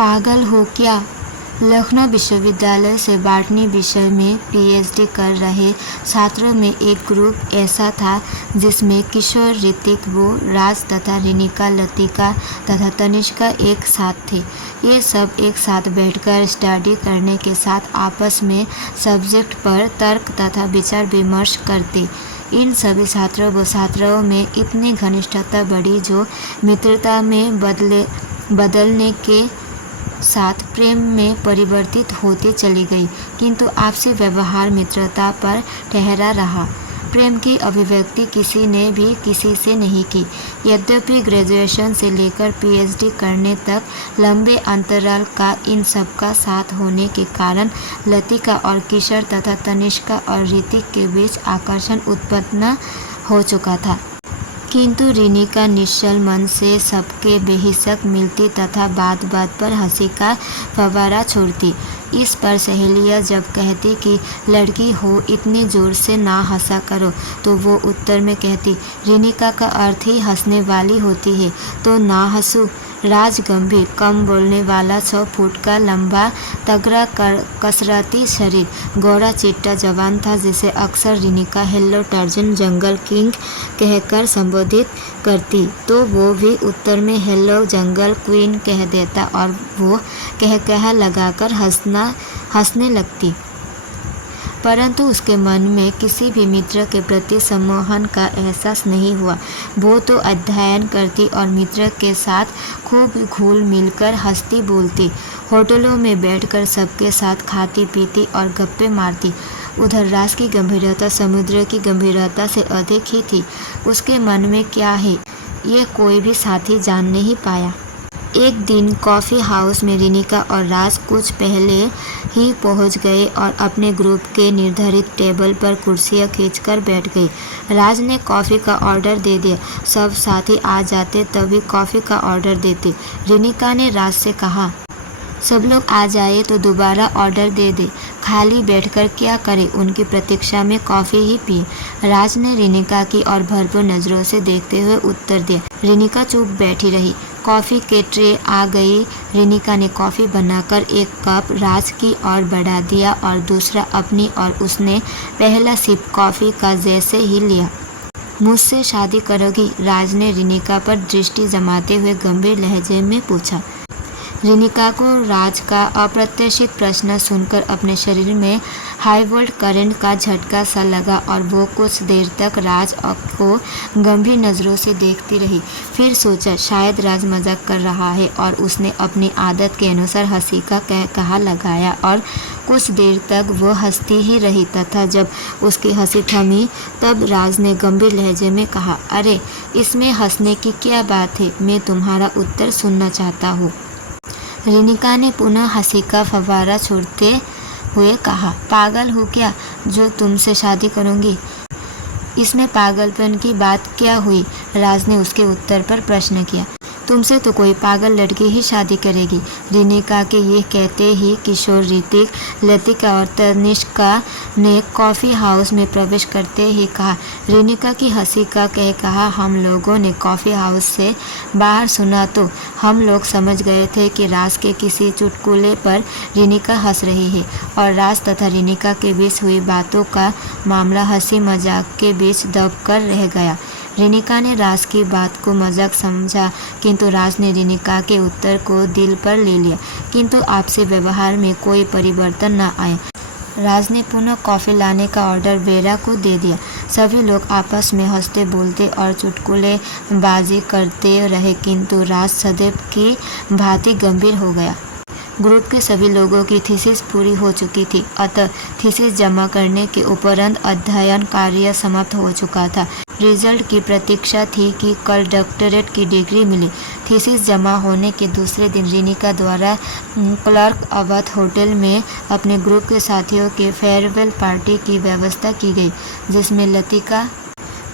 पागल हो क्या? लखनऊ विश्वविद्यालय से बॉटनी विषय में पीएचडी कर रहे छात्रों में एक ग्रुप ऐसा था जिसमें किशोर, ऋतिक, वो, राज तथा रिनिका, लतिका तथा तनिष्का एक साथ थे। ये सब एक साथ बैठकर स्टडी करने के साथ आपस में सब्जेक्ट पर तर्क तथा विचार विमर्श करते। इन सभी छात्रों व छात्राओं में इतनी घनिष्ठता बढ़ी जो मित्रता में बदलने के साथ प्रेम में परिवर्तित होती चली गई, किंतु आपसी व्यवहार मित्रता पर ठहरा रहा। प्रेम की अभिव्यक्ति किसी ने भी किसी से नहीं की। यद्यपि ग्रेजुएशन से लेकर पीएचडी करने तक लंबे अंतराल का इन सबका साथ होने के कारण लतिका और किशोर तथा तनिष्का और ऋतिक के बीच आकर्षण उत्पन्न हो चुका था, किंतु रिनिका निश्चल मन से सबके बेहिचक मिलती तथा बात बात पर हंसी का फव्वारा छोड़ती। इस पर सहेलियाँ जब कहती कि लड़की हो इतनी जोर से ना हंसा करो, तो वो उत्तर में कहती, रिनिका का अर्थ ही हंसने वाली होती है, तो ना हंसू। राज गंभीर, कम बोलने वाला, 6 फुट का लंबा तगड़ा कसरती शरीर, गोरा चिट्टा जवान था जिसे अक्सर रिनिका हेलो टार्जन जंगल किंग कहकर संबोधित करती, तो वो भी उत्तर में हेलो जंगल क्वीन कह देता और वो कह लगाकर हंसने लगती। परंतु उसके मन में किसी भी मित्र के प्रति सम्मोहन का एहसास नहीं हुआ। वो तो अध्ययन करती और मित्र के साथ खूब घुल मिलकर हंसती बोलती, होटलों में बैठकर सबके साथ खाती पीती और गप्पे मारती। उधर राज की गंभीरता समुद्र की गंभीरता से अधिक ही थी। उसके मन में क्या है ये कोई भी साथी जान नहीं पाया। एक दिन कॉफ़ी हाउस में रिनिका और राज कुछ पहले ही पहुंच गए और अपने ग्रुप के निर्धारित टेबल पर कुर्सियां खींचकर बैठ गए। राज ने कॉफ़ी का ऑर्डर दे दिया। सब साथी आ जाते तभी कॉफ़ी का ऑर्डर देते। रिनिका ने राज से कहा, सब लोग आ जाए तो दोबारा ऑर्डर दे दे, खाली बैठकर क्या करें। उनकी प्रतीक्षा में कॉफ़ी ही पिए। राज ने रिनिका की और भरपूर नज़रों से देखते हुए उत्तर दिया। रिनिका चुप बैठी रही। कॉफ़ी के ट्रे आ गई। रिनिका ने कॉफ़ी बनाकर एक कप राज की ओर बढ़ा दिया और दूसरा अपनी, और उसने पहला सिप कॉफ़ी का जैसे ही लिया। मुझसे शादी करोगी? राज ने रिनिका पर दृष्टि जमाते हुए गंभीर लहजे में पूछा। रिनिका को राज का अप्रत्याशित प्रश्न सुनकर अपने शरीर में हाई वोल्ट करंट का झटका सा लगा और वो कुछ देर तक राज को गंभीर नज़रों से देखती रही। फिर सोचा शायद राज मजाक कर रहा है और उसने अपनी आदत के अनुसार हंसी का कहा लगाया और कुछ देर तक वो हंसती ही रही तथा जब उसकी हंसी थमी तब राज ने गंभीर लहजे में कहा, अरे इसमें हंसने की क्या बात है, मैं तुम्हारा उत्तर सुनना चाहता हूँ। रिनिका ने पुनः हंसी का फव्वारा छोड़ते हुए कहा, पागल हो क्या जो तुमसे शादी करूंगी? इसमें पागलपन की बात क्या हुई? राज ने उसके उत्तर पर प्रश्न किया। तुमसे तो कोई पागल लड़की ही शादी करेगी। रिनिका के ये कहते ही किशोर, ऋतिक, लतिका और तनिष्का ने कॉफ़ी हाउस में प्रवेश करते ही कहा। रिनिका की हंसी का कहा हम लोगों ने कॉफ़ी हाउस से बाहर सुना तो हम लोग समझ गए थे कि राज के किसी चुटकुले पर रिनिका हंस रही है और राज तथा रिनिका के बीच हुई बातों का मामला हंसी मजाक के बीच दब कर रह गया। रिनिका ने राज की बात को मजाक समझा, किंतु राज ने रिनिका के उत्तर को दिल पर ले लिया, किंतु आपसी व्यवहार में कोई परिवर्तन न आया। राज ने पुनः कॉफ़ी लाने का ऑर्डर वेरा को दे दिया। सभी लोग आपस में हंसते बोलते और चुटकुले बाजी करते रहे, किंतु राज सदैव की भांति गंभीर हो गया। ग्रुप के सभी लोगों की थीसिस पूरी हो चुकी थी, अतः थीसिस जमा करने के उपरांत अध्ययन कार्य समाप्त हो चुका था। रिजल्ट की प्रतीक्षा थी कि कल डॉक्टरेट की डिग्री मिली। थीसिस जमा होने के दूसरे दिन रिनिका द्वारा क्लार्क अवध होटल में अपने ग्रुप के साथियों के फेयरवेल पार्टी की व्यवस्था की गई, जिसमें लतिका,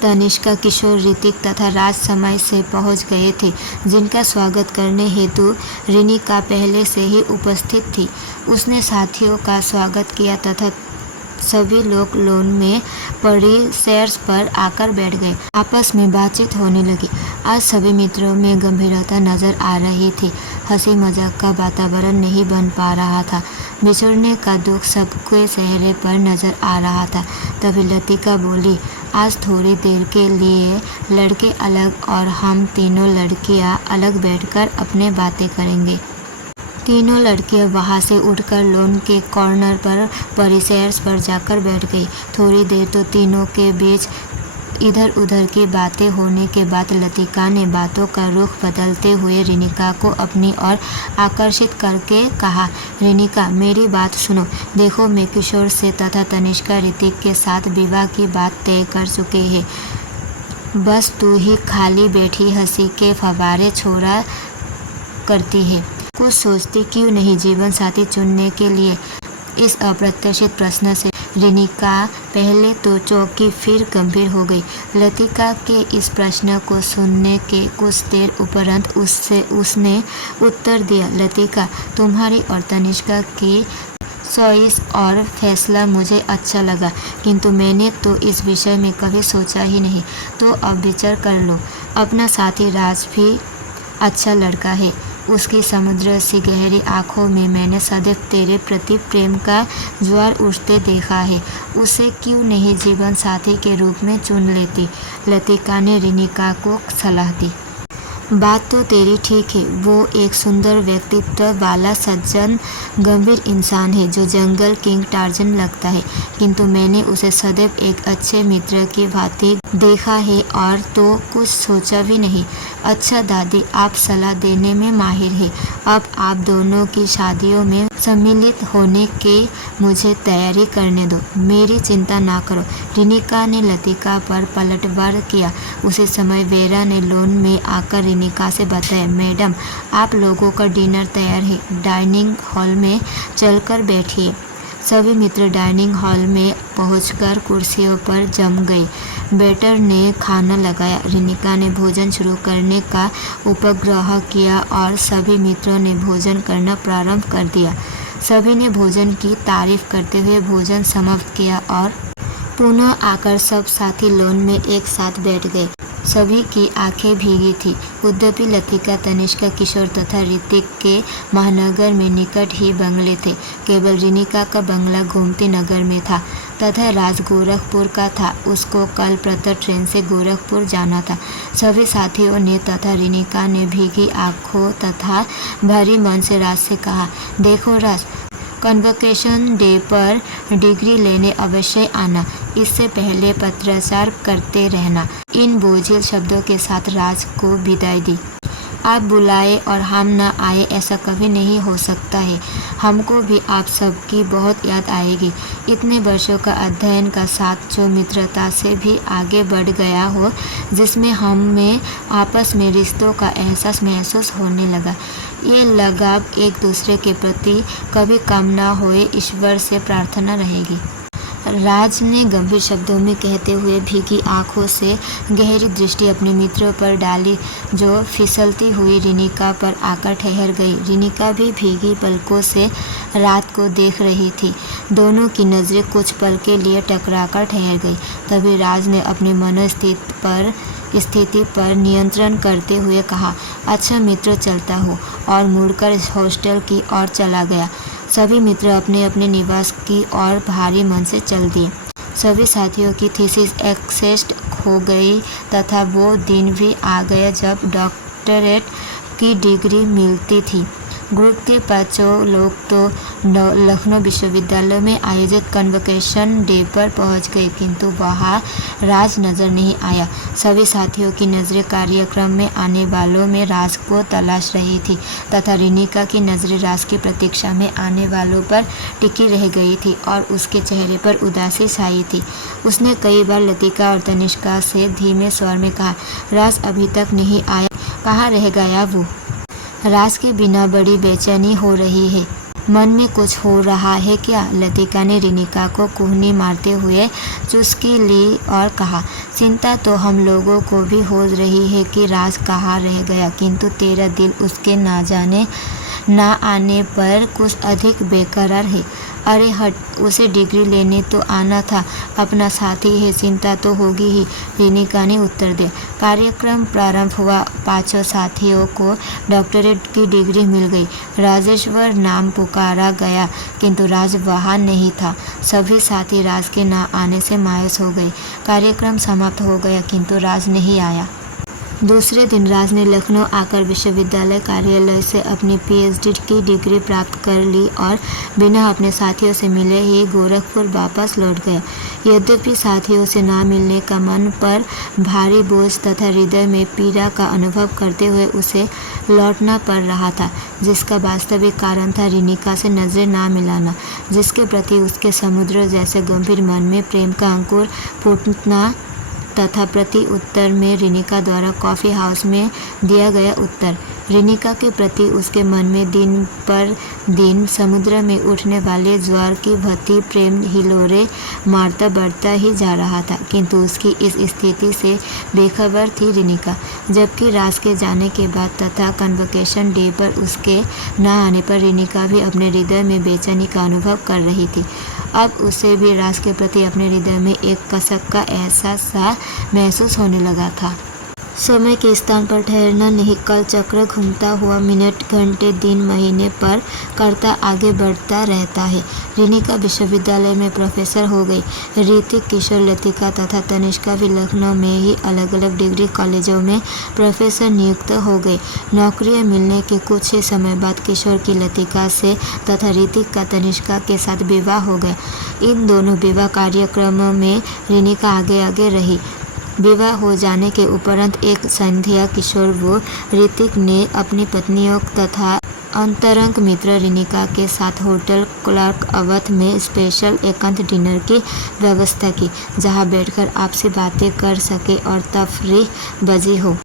तनिष्का, किशोर, ऋतिक तथा राज समय से पहुंच गए थे, जिनका स्वागत करने हेतु रिनिका पहले से ही उपस्थित थी। उसने साथियों का स्वागत किया तथा सभी लोग लॉन में पड़ी चेयर्स पर आकर बैठ गए। आपस में बातचीत होने लगी। आज सभी मित्रों में गंभीरता नजर आ रही थी। हंसी मजाक का वातावरण नहीं बन पा रहा था। बिछड़ने का दुख सबके चेहरे पर नजर आ रहा था। तभी लतिका बोली, आज थोड़ी देर के लिए लड़के अलग और हम तीनों लड़कियां अलग बैठकर अपने बातें करेंगे। तीनों लड़कियां वहां से उठकर लॉन के कॉर्नर पर पड़ी चेयर्स पर जाकर बैठ गई। थोड़ी देर तो तीनों के बीच इधर उधर की बातें होने के बाद लतिका ने बातों का रुख बदलते हुए रिनिका को अपनी ओर आकर्षित करके कहा, रिनिका मेरी बात सुनो। देखो मैं किशोर से तथा तनिष्का ऋतिक के साथ विवाह की बात तय कर चुके हैं। बस तू ही खाली बैठी हंसी के फव्वारे छोड़ा करती है। कुछ सोचती क्यों नहीं जीवन साथी चुनने के लिए? इस अप्रत्याशित प्रश्न से रिनिका पहले तो चौंकी फिर गंभीर हो गई। लतिका के इस प्रश्न को सुनने के कुछ देर उपरांत उसने उत्तर दिया, लतिका तुम्हारी और तनिष्का की चॉइस और फैसला मुझे अच्छा लगा, किंतु मैंने तो इस विषय में कभी सोचा ही नहीं। तो अब विचार कर लो। अपना साथी राज भी अच्छा लड़का है। उसकी समुद्र सी गहरी आंखों में मैंने सदैव तेरे प्रति प्रेम का ज्वार उठते देखा है। उसे क्यों नहीं जीवन साथी के रूप में चुन लेती? लतिका ने रिनिका को सलाह दी। बात तो तेरी ठीक है। वो एक सुंदर व्यक्तित्व वाला सज्जन गंभीर इंसान है जो जंगल किंग टार्जन लगता है, किंतु मैंने उसे सदैव एक अच्छे मित्र की भांति देखा है और तो कुछ सोचा भी नहीं। अच्छा दादी, आप सलाह देने में माहिर है। अब आप दोनों की शादियों में सम्मिलित होने के मुझे तैयारी करने दो। मेरी चिंता ना करो। रिनिका ने लतिका पर पलटवार किया। उसी समय वेरा ने लॉन में आकर रिनिका से बताया, मैडम आप लोगों का डिनर तैयार है, डाइनिंग हॉल में चलकर बैठिए। सभी मित्र डाइनिंग हॉल में पहुंचकर कुर्सियों पर जम गए। वेटर ने खाना लगाया। रिनिका ने भोजन शुरू करने का उपग्रह किया और सभी मित्रों ने भोजन करना प्रारंभ कर दिया। सभी ने भोजन की तारीफ करते हुए भोजन समाप्त किया और पुनः आकर सब साथी लॉन में एक साथ बैठ गए। सभी की आंखें भीगी थी। यद्यपि लतिका, तनिष्का, किशोर तथा ऋतिक के महानगर में निकट ही बंगले थे। केवल रिनिका का बंगला गोमती नगर में था तथा राज गोरखपुर का था। उसको कल प्रातः ट्रेन से गोरखपुर जाना था। सभी साथियों ने तथा रिनिका ने भीगी आंखों तथा भारी मन से राज से कहा, देखो राज, कन्वोकेशन डे पर डिग्री लेने अवश्य आना। इससे पहले पत्राचार करते रहना। इन बोझिल शब्दों के साथ राज को विदाई दी। आप बुलाए और हम न आए ऐसा कभी नहीं हो सकता है। हमको भी आप सबकी बहुत याद आएगी। इतने वर्षों का अध्ययन का साथ जो मित्रता से भी आगे बढ़ गया हो, जिसमें हम में आपस में रिश्तों का एहसास महसूस होने लगा। ये लगाव एक दूसरे के प्रति कभी कम ना होए, ईश्वर से प्रार्थना रहेगी। राज ने गंभीर शब्दों में कहते हुए भीगी आंखों से गहरी दृष्टि अपने मित्रों पर डाली जो फिसलती हुई रिनिका पर आकर ठहर गई। रिनिका भी भीगी पलकों से रात को देख रही थी। दोनों की नज़रें कुछ पल के लिए टकराकर ठहर गई। तभी राज ने अपनी मनोस्थिति पर नियंत्रण करते हुए कहा, अच्छा मित्र, चलता हूँ, और मुड़कर हॉस्टल की ओर चला गया। सभी मित्र अपने अपने निवास की ओर भारी मन से चल दिए। सभी साथियों की थीसिस एक्सेस्ट हो गई तथा वो दिन भी आ गया जब डॉक्टरेट की डिग्री मिलती थी। ग्रुप के 5 लोग तो लखनऊ विश्वविद्यालय में आयोजित कन्वोकेशन डे पर पहुंच गए, किंतु वहां राज नजर नहीं आया। सभी साथियों की नज़रें कार्यक्रम में आने वालों में राज को तलाश रही थी तथा रिनिका की नज़रें राज की प्रतीक्षा में आने वालों पर टिकी रह गई थी और उसके चेहरे पर उदासी छाई थी। उसने कई बार लतिका और तनिष्का से धीमे स्वर में कहा, राज अभी तक नहीं आया, कहाँ रह गया वो? राज के बिना बड़ी बेचैनी हो रही है। मन में कुछ हो रहा है क्या? लतिका ने रिनिका को कुहनी मारते हुए चुस्की ली और कहा, चिंता तो हम लोगों को भी हो रही है कि राज कहाँ रह गया, किंतु तेरा दिल उसके ना आने पर कुछ अधिक बेकरार है। अरे हट, उसे डिग्री लेने तो आना था, अपना साथी है, चिंता तो होगी ही, रिनिका ने उत्तर दिया। कार्यक्रम प्रारंभ हुआ। 5 साथियों को डॉक्टरेट की डिग्री मिल गई। राजेश्वर नाम पुकारा गया, किंतु राज वहाँ नहीं था। सभी साथी राज के न आने से मायूस हो गए। कार्यक्रम समाप्त हो गया, किंतु राज नहीं आया। दूसरे दिन राज ने लखनऊ आकर विश्वविद्यालय कार्यालय से अपनी पीएचडी की डिग्री प्राप्त कर ली और बिना अपने साथियों से मिले ही गोरखपुर वापस लौट गया। यद्यपि साथियों से ना मिलने का मन पर भारी बोझ तथा हृदय में पीड़ा का अनुभव करते हुए उसे लौटना पड़ रहा था, जिसका वास्तविक कारण था रिनिका से नजरें ना मिलाना, जिसके प्रति उसके समुद्र जैसे गंभीर मन में प्रेम का अंकुर फूटना तथा प्रति उत्तर में रिनिका द्वारा कॉफ़ी हाउस में दिया गया उत्तर। रिनिका के प्रति उसके मन में दिन पर दिन समुद्र में उठने वाले ज्वार की भती प्रेम हिलोरे मारता बढ़ता ही जा रहा था, किंतु उसकी इस स्थिति से बेखबर थी रिनिका। जबकि राज के जाने के बाद तथा कन्वोकेशन डे पर उसके न आने पर रिनिका भी अपने हृदय में बेचैनी का अनुभव कर रही थी। अब उसे भी राज के प्रति अपने हृदय में एक कसक का एहसास सा महसूस होने लगा था। समय के स्थान पर ठहरना नहीं, कल चक्र घूमता हुआ मिनट घंटे दिन महीने पर करता आगे बढ़ता रहता है। रिनिका विश्वविद्यालय में प्रोफेसर हो गई। ऋतिक, किशोर, लतिका तथा तनिष्का भी लखनऊ में ही अलग अलग डिग्री कॉलेजों में प्रोफेसर नियुक्त हो गए। नौकरियां मिलने के कुछ ही समय बाद किशोर की लतिका से तथा ऋतिक का तनिष्का के साथ विवाह हो गया। इन दोनों विवाह कार्यक्रमों में रिनिका आगे आगे रही। विवाह हो जाने के उपरांत एक संध्या किशोर व ऋतिक ने अपनी पत्नियों तथा अंतरंग मित्र रिनिका के साथ होटल क्लार्क अवध में स्पेशल एकांत डिनर की व्यवस्था की, जहां बैठकर आपसी बातें कर सके और तफरीह बजी हो।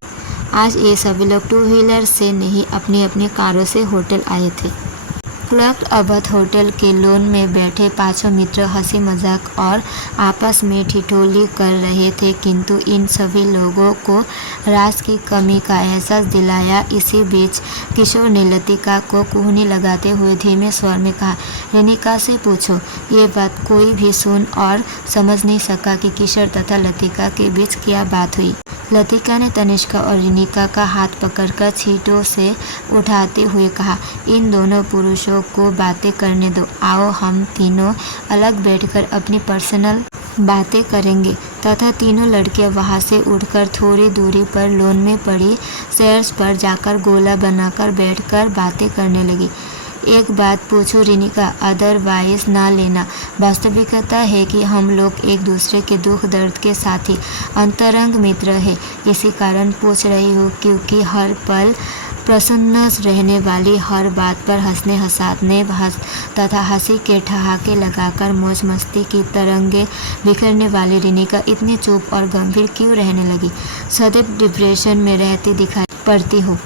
आज ये सभी लोग 2 व्हीलर से नहीं, अपनी अपनी कारों से होटल आए थे। क्लार्क अवध होटल के लॉन में बैठे 5 मित्र हंसी मजाक और आपस में ठिठोली कर रहे थे, किंतु इन सभी लोगों को राज की कमी का एहसास दिलाया। इसी बीच किशोर ने लतिका को कूहनी लगाते हुए धीमे स्वर में कहा, रिनिका से पूछो। ये बात कोई भी सुन और समझ नहीं सका कि किशोर तथा लतिका के बीच क्या बात हुई। लतिका ने तनिष्का और रिनिका का हाथ पकड़कर छींटों से उठाते हुए कहा, इन दोनों पुरुषों को बातें करने दो, आओ हम तीनों अलग बैठकर अपनी पर्सनल बातें करेंगे। तथा तीनों लड़कियां वहां से उठकर थोड़ी दूरी पर लॉन में पड़ी चेयर्स पर जाकर गोला बनाकर बैठकर बातें करने लगी। एक बात पूछो रिनिका, अदरवाइज ना लेना। वास्तविकता है कि हम लोग एक दूसरे के दुख दर्द के साथी अंतरंग मित्र हैं। इसी कारण पूछ रही हूँ, क्योंकि हर पल प्रसन्न रहने वाली, हर बात पर हंसने हंसाने तथा हंसी के ठहाके लगाकर मौज मस्ती की तरंगे बिखरने वाली रिनिका इतनी चुप और गंभीर क्यों रहने लगी? सदैव डिप्रेशन में रहती दिखाई पड़ती हो।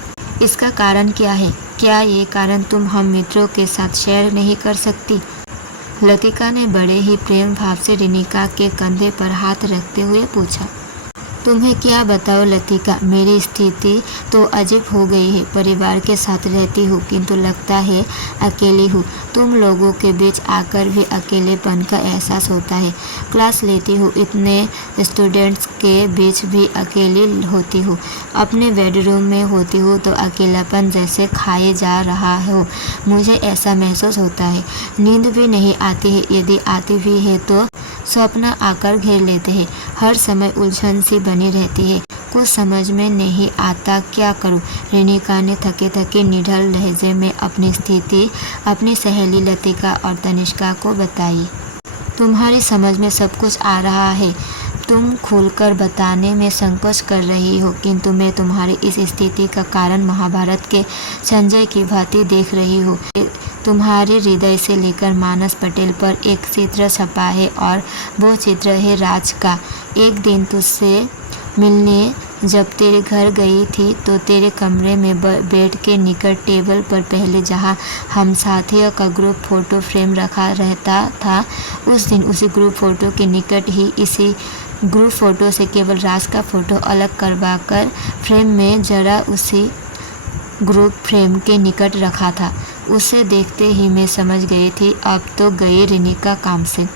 इसका कारण क्या है? क्या ये कारण तुम हम मित्रों के साथ शेयर नहीं कर सकती? लतिका ने बड़े ही प्रेम भाव से रिनिका के कंधे पर हाथ रखते हुए पूछा। तुम्हें क्या बताओ लतिका, मेरी स्थिति तो अजीब हो गई है। परिवार के साथ रहती हूँ, किंतु लगता है अकेली हूँ। तुम लोगों के बीच आकर भी अकेलेपन का एहसास होता है। क्लास लेती हूँ, इतने स्टूडेंट्स के बीच भी अकेली होती हूँ। अपने बेडरूम में होती हूँ तो अकेलापन जैसे खाए जा रहा हो, मुझे ऐसा महसूस होता है। नींद भी नहीं आती है, यदि आती भी है तो स्वप्न आकर घेर लेते हैं। हर समय उलझन सी बनी रहती है, कुछ समझ में नहीं आता क्या करूं। रिनिका ने थके थके निढल लहजे में अपनी स्थिति अपनी सहेली लतिका और तनिष्का को बताई। तुम्हारी समझ में सब कुछ आ रहा है, तुम खुलकर बताने में संकोच कर रही हो, किंतु मैं तुम्हारी इस स्थिति का कारण महाभारत के संजय की भांति देख रही हूँ। तुम्हारे हृदय से लेकर मानस पटेल पर एक चित्र छपा है और वो चित्र है राज का। एक दिन तुझसे मिलने जब तेरे घर गई थी तो तेरे कमरे में बेड के निकट टेबल पर पहले जहाँ हम साथियों का ग्रुप फ़ोटो फ्रेम रखा रहता था, उस दिन उसी ग्रुप फ़ोटो के निकट ही इसी ग्रुप फ़ोटो से केवल राज का फ़ोटो अलग करवाकर फ्रेम में जरा उसी ग्रुप फ्रेम के निकट रखा था। उसे देखते ही मैं समझ गई थी अब तो गई रिनिका काम से।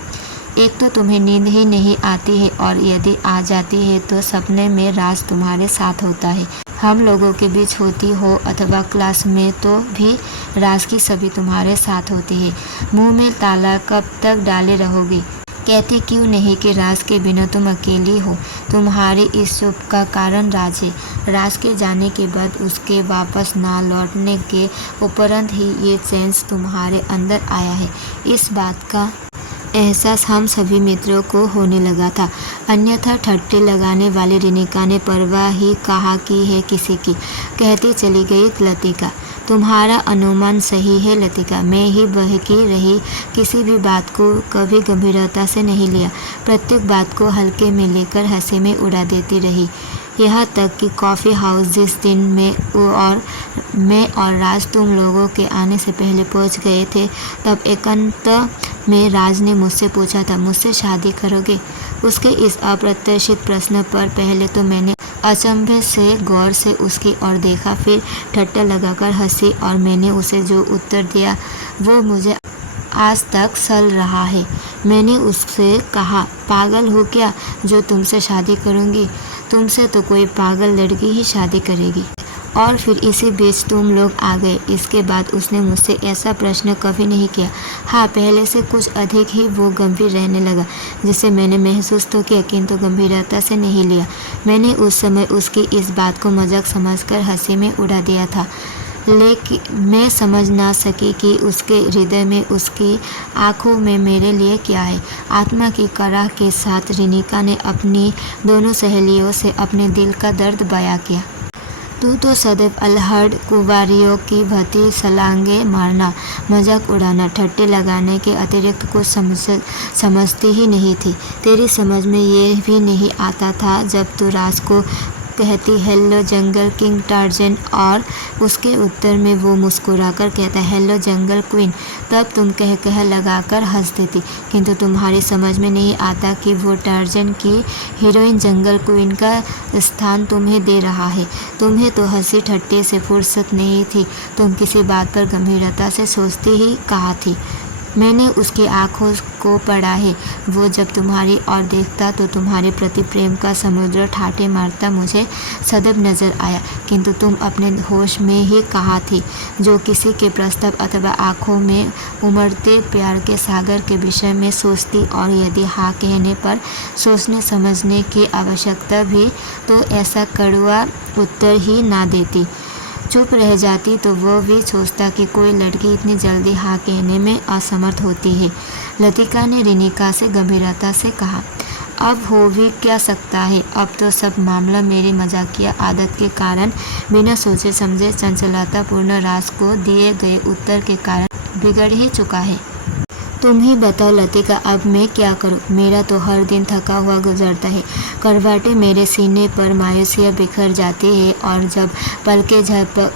एक तो तुम्हें नींद ही नहीं आती है और यदि आ जाती है तो सपने में राज तुम्हारे साथ होता है। हम लोगों के बीच होती हो अथवा क्लास में तो भी राज की सभी तुम्हारे साथ होती है। मुंह में ताला कब तक डाले रहोगी? कहती क्यों नहीं कि राज के बिना तुम अकेली हो। तुम्हारी इस चुप का कारण राज है। राज के जाने के बाद उसके वापस ना लौटने के उपरांत ही ये सेंस तुम्हारे अंदर आया है। इस बात का एहसास हम सभी मित्रों को होने लगा था। अन्यथा ठट्टे लगाने वाली रिनिका ने परवाह ही कहा की है किसी की। कहती चली गई लतिका, तुम्हारा अनुमान सही है लतिका। मैं ही बहकी रही, किसी भी बात को कभी गंभीरता से नहीं लिया। प्रत्येक बात को हल्के में लेकर हंसी में उड़ा देती रही। यहाँ तक कि कॉफ़ी हाउस जिस दिन मैं और राज तुम लोगों के आने से पहले पहुँच गए थे, तब एकांत में राज ने मुझसे पूछा था, मुझसे शादी करोगे? उसके इस अप्रत्याशित प्रश्न पर पहले तो मैंने अचंभे से गौर से उसकी ओर देखा, फिर ठट्टा लगाकर हंसी और मैंने उसे जो उत्तर दिया वो मुझे आज तक सल रहा है। मैंने उससे कहा, पागल हो क्या जो तुमसे शादी करूँगी? तुमसे तो कोई पागल लड़की ही शादी करेगी। और फिर इसी बीच तुम लोग आ गए। इसके बाद उसने मुझसे ऐसा प्रश्न कभी नहीं किया। हाँ, पहले से कुछ अधिक ही वो गंभीर रहने लगा, जिसे मैंने महसूस तो किया किंतु गंभीरता से नहीं लिया। मैंने उस समय उसकी इस बात को मजाक समझकर हंसी में उड़ा दिया था, लेकिन मैं समझ ना सकी कि उसके हृदय में, उसकी आंखों में मेरे लिए क्या है। आत्मा की कराह के साथ रिनिका ने अपनी दोनों सहेलियों से अपने दिल का दर्द बयां किया। तू तो सदैव अल्हड़ कुंवारियों की भती छलांगे मारना, मजाक उड़ाना, ठट्टे लगाने के अतिरिक्त कुछ समझती ही नहीं थी। तेरी समझ में ये भी नहीं आता था जब तू राज को कहती हेलो जंगल किंग टार्जन और उसके उत्तर में वो मुस्कुराकर कहता हेलो जंगल क्वीन, तब तुम कह लगाकर हंस देती। किंतु तुम्हारी समझ में नहीं आता कि वो टार्जन की हीरोइन जंगल क्वीन का स्थान तुम्हें दे रहा है। तुम्हें तो हंसी ठट्टे से फुर्सत नहीं थी, तुम किसी बात पर गंभीरता से सोचती ही कहाँ थी। मैंने उसकी आंखों को पढ़ा है। वो जब तुम्हारी ओर देखता तो तुम्हारे प्रति प्रेम का समुद्र ठाटे मारता मुझे सदैव नजर आया, किंतु तुम अपने होश में ही कहाँ थी जो किसी के प्रस्ताव अथवा आंखों में उमड़ते प्यार के सागर के विषय में सोचती, और यदि हाँ कहने पर सोचने समझने की आवश्यकता भी तो ऐसा कड़वा उत्तर ही ना देती, चुप रह जाती, तो वह भी सोचता कि कोई लड़की इतनी जल्दी हाँ कहने में असमर्थ होती है। लतिका ने रिनिका से गंभीरता से कहा, अब हो भी क्या सकता है, अब तो सब मामला मेरी मजाकिया आदत के कारण, बिना सोचे समझे चंचलतापूर्ण राज को दिए गए उत्तर के कारण बिगड़ ही चुका है। तुम ही बताओ लतिका, अब मैं क्या करूं? मेरा तो हर दिन थका हुआ गुजरता है। करवाटें मेरे सीने पर मायूसियाँ बिखर जाती है और जब पलकें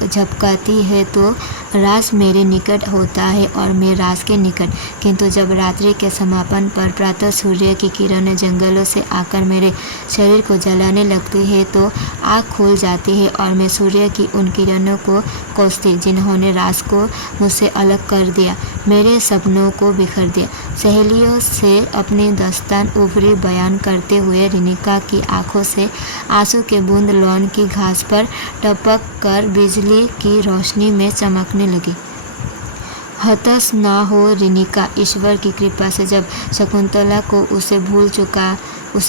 झपकाती है तो राज मेरे निकट होता है और मैं राज के निकट। किंतु जब रात्रि के समापन पर प्रातः सूर्य की किरणें जंगलों से आकर मेरे शरीर को जलाने लगती है तो आँख खुल जाती है और मैं सूर्य की उन किरणों को कोसती जिन्होंने राज को मुझसे अलग कर दिया, मेरे सपनों को बिखर दिया। सहेलियों से अपनी दास्तान उभरी बयान करते हुए रिनिका की आंखों से आंसू के बूंद लॉन की घास पर टपक कर बिजली की रोशनी में चमकने लगी। हताश ना हो रिनिका, ईश्वर की कृपा से जब शकुंतला को उसे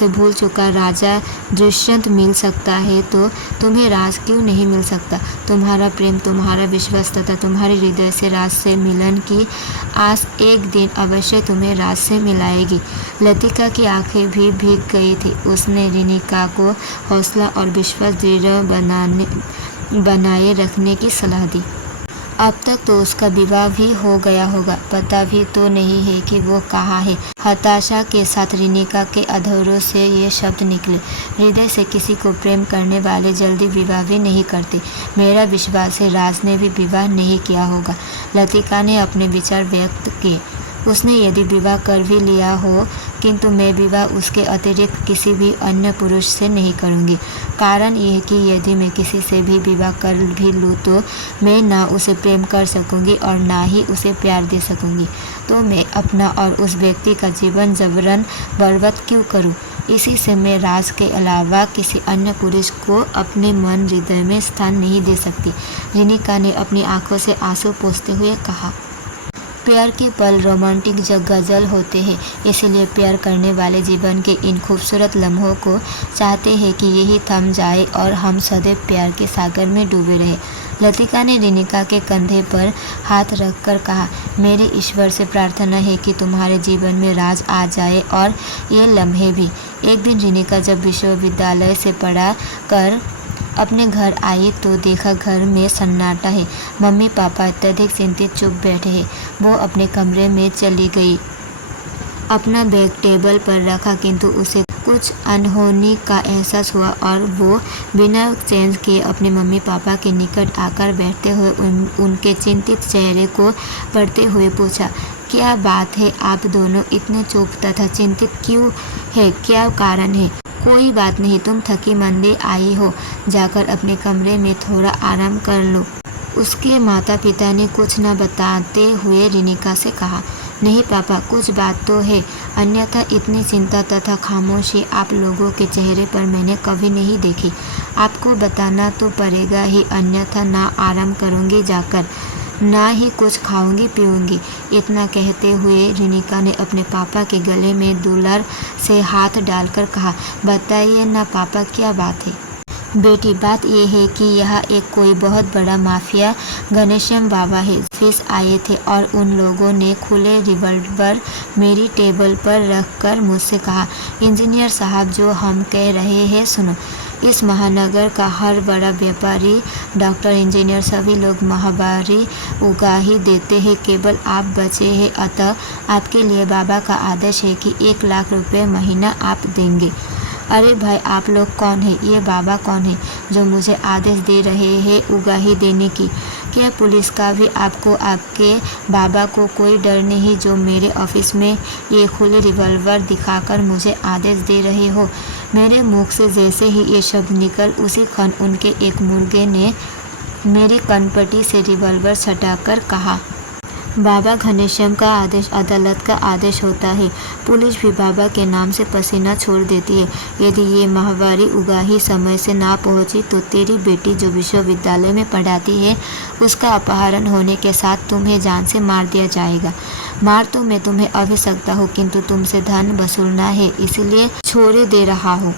भूल चुका राजा दुष्यंत मिल सकता है तो तुम्हें राज क्यों नहीं मिल सकता? तुम्हारा प्रेम, तुम्हारा विश्वास तथा तुम्हारे हृदय से राज से मिलन की आस एक दिन अवश्य तुम्हें राज से मिलाएगी। लतिका की आंखें भी भीग गई थी। उसने रिनिका को हौसला और विश्वास दृढ़ बनाए रखने की सलाह दी। अब तक तो उसका विवाह भी हो गया होगा, पता भी तो नहीं है कि वो कहाँ है। हताशा के साथ रिनिका के अधरों से ये शब्द निकले। हृदय से किसी को प्रेम करने वाले जल्दी विवाह भी नहीं करते। मेरा विश्वास है राज ने भी विवाह नहीं किया होगा। लतिका ने अपने विचार व्यक्त किए। उसने यदि विवाह कर भी लिया हो किंतु मैं विवाह उसके अतिरिक्त किसी भी अन्य पुरुष से नहीं करूँगी। कारण यह कि यदि मैं किसी से भी विवाह कर भी लूँ तो मैं ना उसे प्रेम कर सकूँगी और ना ही उसे प्यार दे सकूँगी। तो मैं अपना और उस व्यक्ति का जीवन जबरन बर्बाद क्यों करूँ? इसी से मैं राज के अलावा किसी अन्य पुरुष को अपने मन हृदय में स्थान नहीं दे सकती। रिनिका ने अपनी आंखों से आंसू पोंछते हुए कहा। प्यार के पल रोमांटिक गजल होते हैं, इसलिए प्यार करने वाले जीवन के इन खूबसूरत लम्हों को चाहते हैं कि यही थम जाए और हम सदैव प्यार के सागर में डूबे रहे। लतिका ने रिनिका के कंधे पर हाथ रखकर कहा, मेरे ईश्वर से प्रार्थना है कि तुम्हारे जीवन में राज आ जाए और ये लम्हे भी। एक दिन रिनिका जब विश्वविद्यालय से पढ़ा कर अपने घर आई तो देखा घर में सन्नाटा है। मम्मी पापा अत्यधिक चिंतित चुप बैठे हैं। वो अपने कमरे में चली गई, अपना बैग टेबल पर रखा, किंतु उसे कुछ अनहोनी का एहसास हुआ और वो बिना चेंज किए अपने मम्मी पापा के निकट आकर बैठते हुए उनके चिंतित चेहरे को पढ़ते हुए पूछा, क्या बात है, आप दोनों इतने चुप तथा चिंतित क्यों है? क्या कारण है? कोई बात नहीं, तुम थकी मंदी आई हो, जाकर अपने कमरे में थोड़ा आराम कर लो। उसके माता पिता ने कुछ न बताते हुए रिनिका से कहा। नहीं पापा, कुछ बात तो है, अन्यथा इतनी चिंता तथा खामोशी आप लोगों के चेहरे पर मैंने कभी नहीं देखी। आपको बताना तो पड़ेगा ही, अन्यथा ना आराम करूँगी जाकर, ना ही कुछ खाऊंगी पीऊंगी। इतना कहते हुए रिनिका ने अपने पापा के गले में दुलार से हाथ डालकर कहा, बताइए ना पापा, क्या बात है? बेटी, बात यह है कि यहाँ एक कोई बहुत बड़ा माफिया घनश्याम बाबा है। ऑफिस आए थे और उन लोगों ने खुले रिवॉल्वर मेरी टेबल पर रखकर मुझसे कहा, इंजीनियर साहब, जो हम कह रहे हैं सुनो। इस महानगर का हर बड़ा व्यापारी, डॉक्टर, इंजीनियर, सभी लोग महामारी उगा ही देते हैं, केवल आप बचे हैं। अतः आपके लिए बाबा का आदेश है कि 1 लाख रुपए महीना आप देंगे। अरे भाई, आप लोग कौन है? ये बाबा कौन है जो मुझे आदेश दे रहे हैं उगाही देने की? क्या पुलिस का भी आपको, आपके बाबा को कोई डर नहीं जो मेरे ऑफिस में ये खुले रिवॉल्वर दिखाकर मुझे आदेश दे रहे हो? मेरे मुख से जैसे ही ये शब्द निकल उसी क्षण उनके एक मुर्गे ने मेरी कनपटी से रिवॉल्वर सटाकर कहा, बाबा घनश्याम का आदेश अदालत का आदेश होता है। पुलिस भी बाबा के नाम से पसीना छोड़ देती है। यदि ये माहवारी उगाही समय से ना पहुंची तो तेरी बेटी जो विश्वविद्यालय में पढ़ाती है उसका अपहरण होने के साथ तुम्हें जान से मार दिया जाएगा। मार तो मैं तुम्हें अभी सकता हूँ, किंतु तुमसे धन वसूलना है, इसलिए छोड़े दे रहा हूँ।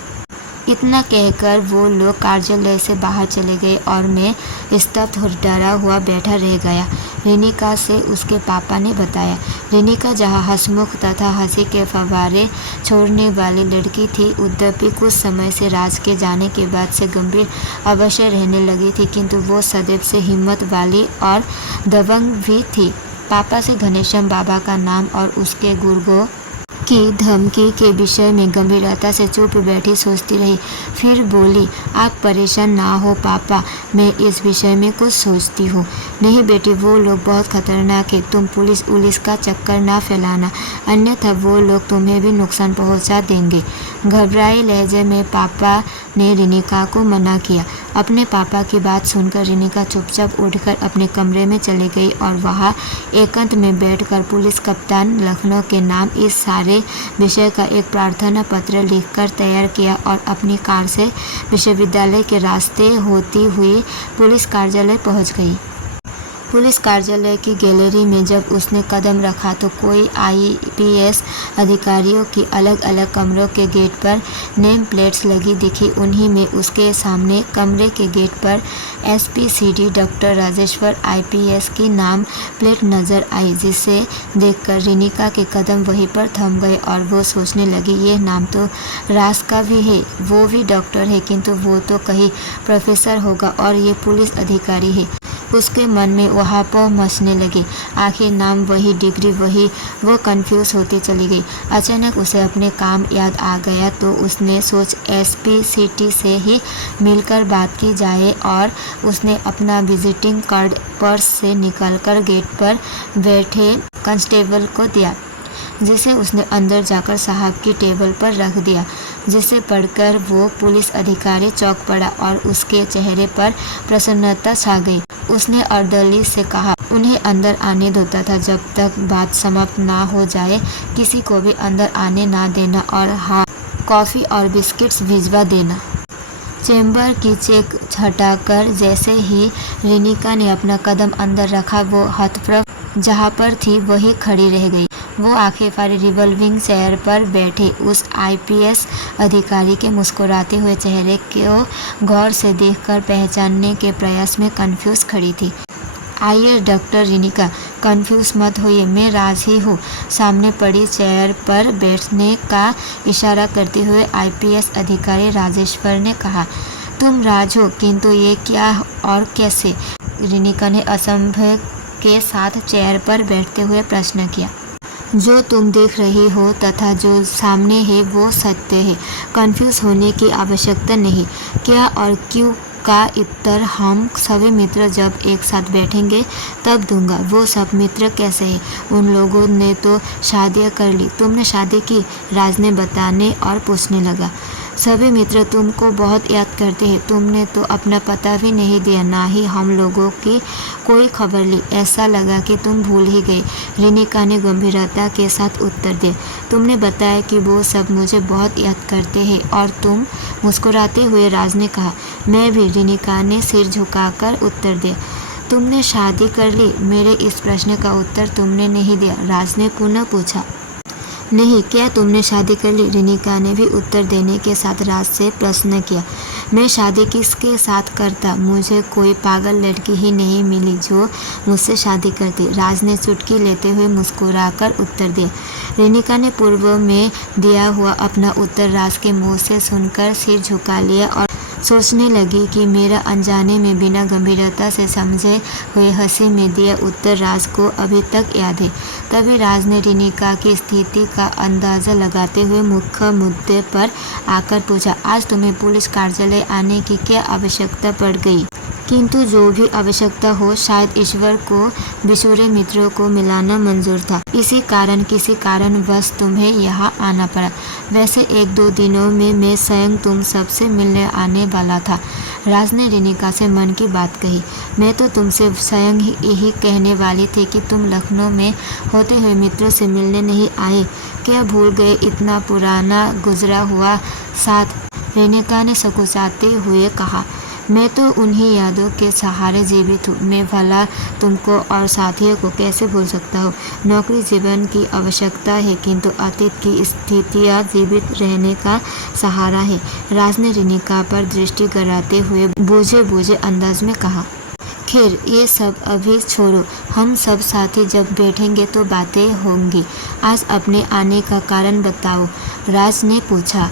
इतना कहकर वो लोग कार्यालय से बाहर चले गए और मैं स्तब्ध और डरा हुआ बैठा रह गया। रिनिका से उसके पापा ने बताया। रिनिका जहाँ हंसमुख तथा हंसी के फव्वारे छोड़ने वाली लड़की थी, यद्यपि कुछ समय से राज के जाने के बाद से गंभीर अवश्य रहने लगी थी, किंतु वो सदैव से हिम्मत वाली और दबंग भी थी। पापा से घनश्याम बाबा का नाम और उसके गुर्गों की धमकी के विषय में गंभीरता से चुप बैठी सोचती रही। फिर बोली, आप परेशान ना हो पापा, मैं इस विषय में कुछ सोचती हूँ। नहीं बेटी, वो लोग बहुत खतरनाक है, तुम पुलिस उलिस का चक्कर ना फैलाना, अन्यथा वो लोग तुम्हें भी नुकसान पहुँचा देंगे। घबराए लहजे में पापा ने रिनिका को मना किया। अपने पापा की बात सुनकर रिनिका चुपचाप उठकर अपने कमरे में चली गई और वहाँ एकांत में बैठकर पुलिस कप्तान लखनऊ के नाम इस सारे विषय का एक प्रार्थना पत्र लिखकर तैयार किया और अपनी कार से विश्वविद्यालय के रास्ते होती हुई पुलिस कार्यालय पहुँच गई। पुलिस कार्यालय की गैलरी में जब उसने कदम रखा तो कोई IPS अधिकारियों की अलग अलग कमरों के गेट पर नेम प्लेट्स लगी दिखी। उन्हीं में उसके सामने कमरे के गेट पर SPCD डॉक्टर राजेश्वर IPS की नाम प्लेट नज़र आई, जिसे देखकर रिनिका के कदम वहीं पर थम गए और वो सोचने लगी, ये नाम तो राज का भी है, वो भी डॉक्टर है, किंतु वो तो कहीं प्रोफेसर होगा और ये पुलिस अधिकारी है। उसके मन में वहापो मचने लगी। आखिर नाम वही, डिग्री वही, वो कंफ्यूज होती चली गई। अचानक उसे अपने काम याद आ गया तो उसने सोच SPCD से ही मिलकर बात की जाए और उसने अपना विजिटिंग कार्ड पर्स से निकालकर गेट पर बैठे कांस्टेबल को दिया। जिसे उसने अंदर जाकर साहब की टेबल पर रख दिया, जिसे पढ़कर वो पुलिस अधिकारी चौंक पड़ा और उसके चेहरे पर प्रसन्नता छा गई। उसने अर्दली से कहा, उन्हें अंदर आने दो तथा जब तक बात समाप्त ना हो जाए किसी को भी अंदर आने ना देना और हाँ, कॉफ़ी और बिस्किट्स भिजवा देना। चेम्बर की चेक हटाकर जैसे ही रेनिका ने अपना कदम अंदर रखा, वो हतप्रभ जहाँ पर थी वही खड़ी रह गई। वो आंखें फाड़े रिवॉल्विंग चेयर पर बैठे उस आईपीएस अधिकारी के मुस्कुराते हुए चेहरे को गौर से देखकर पहचानने के प्रयास में कंफ्यूज खड़ी थी। आइए डॉक्टर रेनिका, कंफ्यूज मत होइए, मैं राज ही हूँ। सामने पड़ी चेयर पर बैठने का इशारा करते हुए आईपीएस अधिकारी राजेश्वर ने कहा। तुम राज हो, किंतु ये क्या और कैसे? रेनिका ने असंभव के साथ चेयर पर बैठते हुए प्रश्न किया। जो तुम देख रही हो तथा जो सामने है वो सत्य है। कंफ्यूज होने की आवश्यकता नहीं। क्या और क्यों का उत्तर हम सभी मित्र जब एक साथ बैठेंगे तब दूंगा। वो सब मित्र कैसे हैं? उन लोगों ने तो शादियां कर ली। तुमने शादी की? राज ने बताने और पूछने लगा। सभी मित्र तुमको बहुत याद करते हैं। तुमने तो अपना पता भी नहीं दिया, ना ही हम लोगों की कोई खबर ली। ऐसा लगा कि तुम भूल ही गए। रेनिका ने गंभीरता के साथ उत्तर दिया। तुमने बताया कि वो सब मुझे बहुत याद करते हैं और तुम? मुस्कुराते हुए राज ने कहा। मैं भी। रेनिका ने सिर झुकाकर उत्तर दिया। तुमने शादी कर ली? मेरे इस प्रश्न का उत्तर तुमने नहीं दिया। राज ने पुनः पूछा। नहीं, क्या तुमने शादी कर ली? रेनिका ने भी उत्तर देने के साथ राज से प्रश्न किया। मैं शादी किसके साथ करता? मुझे कोई पागल लड़की ही नहीं मिली जो मुझसे शादी करती। राज ने चुटकी लेते हुए मुस्कुराकर उत्तर दिया। रेनिका ने पूर्व में दिया हुआ अपना उत्तर राज के मुंह से सुनकर सिर झुका लिया और सोचने लगी कि मेरा अनजाने में बिना गंभीरता से समझे हुए हंसी में दिया उत्तर राज को अभी तक याद है। तभी राज ने रेनिका की स्थिति का अंदाज़ा लगाते हुए मुख्य मुद्दे पर आकर पूछा। आज तुम्हें पुलिस कार्यालय आने की क्या आवश्यकता पड़ गई? किंतु जो भी आवश्यकता हो, शायद ईश्वर को बिछुड़े मित्रों को मिलाना मंजूर था। इसी कारण किसी कारणवश तुम्हें यहाँ आना पड़ा। वैसे 1-2 दिनों में मैं स्वयं तुम सबसे मिलने आने वाला था। राज ने रेनिका से मन की बात कही। मैं तो तुमसे स्वयं यही कहने वाली थी कि तुम लखनऊ में होते हुए मित्रों से मिलने नहीं आए। क्या भूल गए इतना पुराना गुजरा हुआ साथ? रेनिका ने सकुचाते हुए कहा। मैं तो उन्हीं यादों के सहारे जीवित हूँ। मैं भला तुमको और साथियों को कैसे भूल सकता हूँ? नौकरी जीवन की आवश्यकता है, किंतु अतीत की स्थितियाँ जीवित रहने का सहारा है। राज ने रेनिका पर दृष्टि गड़ाते हुए बूझे बूझे अंदाज में कहा। खैर, ये सब अभी छोड़ो। हम सब साथी जब बैठेंगे तो बातें होंगी। आज अपने आने का कारण बताओ, राज ने पूछा।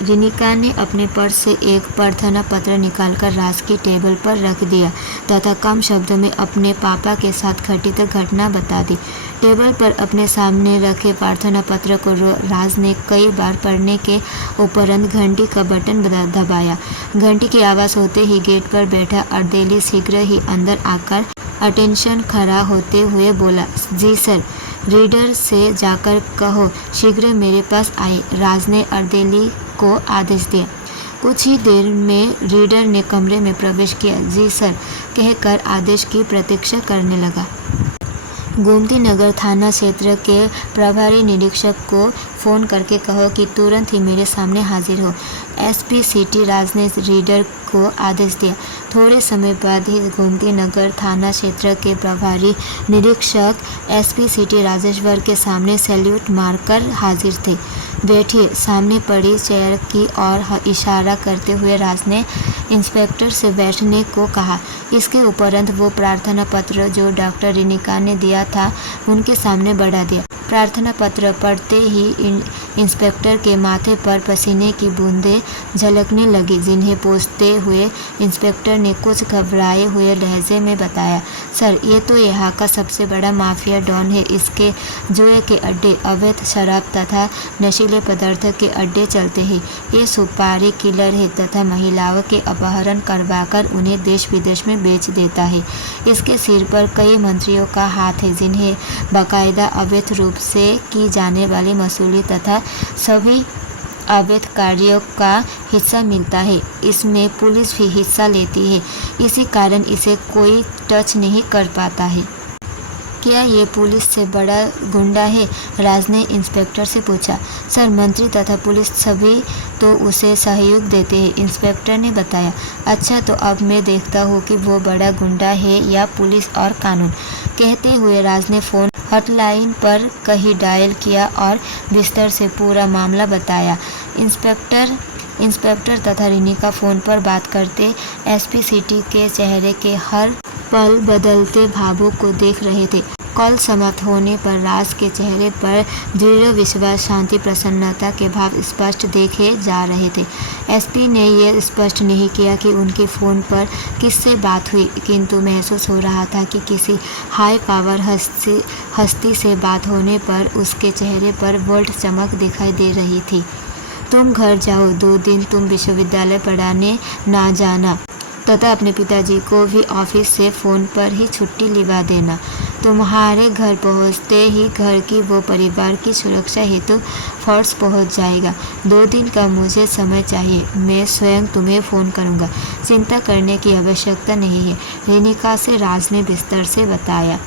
रेनिका ने अपने पर्स से एक प्रार्थना पत्र निकालकर राज की टेबल पर रख दिया तथा कम शब्दों में अपने पापा के साथ घटित घटना बता दी। टेबल पर अपने सामने रखे प्रार्थना पत्र को राज ने कई बार पढ़ने के उपरांत घंटी का बटन दबाया। घंटी की आवाज़ होते ही गेट पर बैठा अर्देली शीघ्र ही अंदर आकर अटेंशन खड़ा होते हुए बोला। जी सर। रीडर से जाकर कहो शीघ्र मेरे पास आए। राज ने अर्देली को आदेश दिया। कुछ ही देर में रीडर ने कमरे में प्रवेश किया। जी सर कहकर आदेश की प्रतीक्षा करने लगा। गोमती नगर थाना क्षेत्र के प्रभारी निरीक्षक को फ़ोन करके कहो कि तुरंत ही मेरे सामने हाजिर हो। एसपी सिटी राज ने रीडर को आदेश दिया। थोड़े समय बाद ही गोमती नगर थाना क्षेत्र के प्रभारी निरीक्षक एसपी सिटी राजेश्वर के सामने सैल्यूट मारकर हाजिर थे। बैठिए। सामने पड़ी चेयर की ओर इशारा करते हुए राज ने इंस्पेक्टर से बैठने को कहा। इसके उपरांत वो प्रार्थना पत्र जो डॉक्टर रेनिका ने दिया था उनके सामने बढ़ा दिया। प्रार्थना पत्र पढ़ते ही इंस्पेक्टर के माथे पर पसीने की बूंदें झलकने लगी, जिन्हें पोंछते हुए इंस्पेक्टर ने कुछ घबराए हुए लहजे में बताया, सर, ये तो यहाँ का सबसे बड़ा माफिया डॉन है। इसके जुए के अड्डे, अवैध शराब तथा नशीले पदार्थों के अड्डे चलते हैं। ये सुपारी किलर है तथा महिलाओं के अपहरण करवाकर उन्हें देश विदेश में बेच देता है। इसके सिर पर कई मंत्रियों का हाथ है, जिन्हें बाकायदा अवैध रूप से की जाने वाली वसूली तथा सभी अवैध कार्यों का हिस्सा मिलता है। इसमें पुलिस भी हिस्सा लेती है, इसी कारण इसे कोई टच नहीं कर पाता है। क्या ये पुलिस से बड़ा गुंडा है? राज ने इंस्पेक्टर से पूछा। सर, मंत्री तथा पुलिस सभी तो उसे सहयोग देते हैं, इंस्पेक्टर ने बताया। अच्छा, तो अब मैं देखता हूँ कि वो बड़ा गुंडा है या पुलिस और कानून। कहते हुए राज ने फ़ोन हॉटलाइन पर कहीं डायल किया और बिस्तर से पूरा मामला बताया। इंस्पेक्टर तथा रिनिका फ़ोन पर बात करते एसपी सिटी के चेहरे के हर पल बदलते भावों को देख रहे थे। कॉल समाप्त होने पर राज के चेहरे पर दृढ़ विश्वास, शांति, प्रसन्नता के भाव स्पष्ट देखे जा रहे थे। एसपी ने यह स्पष्ट नहीं किया कि उनके फ़ोन पर किससे बात हुई, किंतु महसूस हो रहा था कि किसी हाई पावर हस्ती से बात होने पर उसके चेहरे पर वोल्ट चमक दिखाई दे रही थी। तुम घर जाओ, 2 दिन तुम विश्वविद्यालय पढ़ाने ना जाना तथा अपने पिताजी को भी ऑफिस से फ़ोन पर ही छुट्टी लिवा देना। तुम्हारे घर पहुंचते ही घर की वो परिवार की सुरक्षा हेतु फोर्स पहुंच जाएगा। 2 दिन का मुझे समय चाहिए, मैं स्वयं तुम्हें फ़ोन करूंगा। चिंता करने की आवश्यकता नहीं है, रेनिका से राज ने बिस्तर से बताया।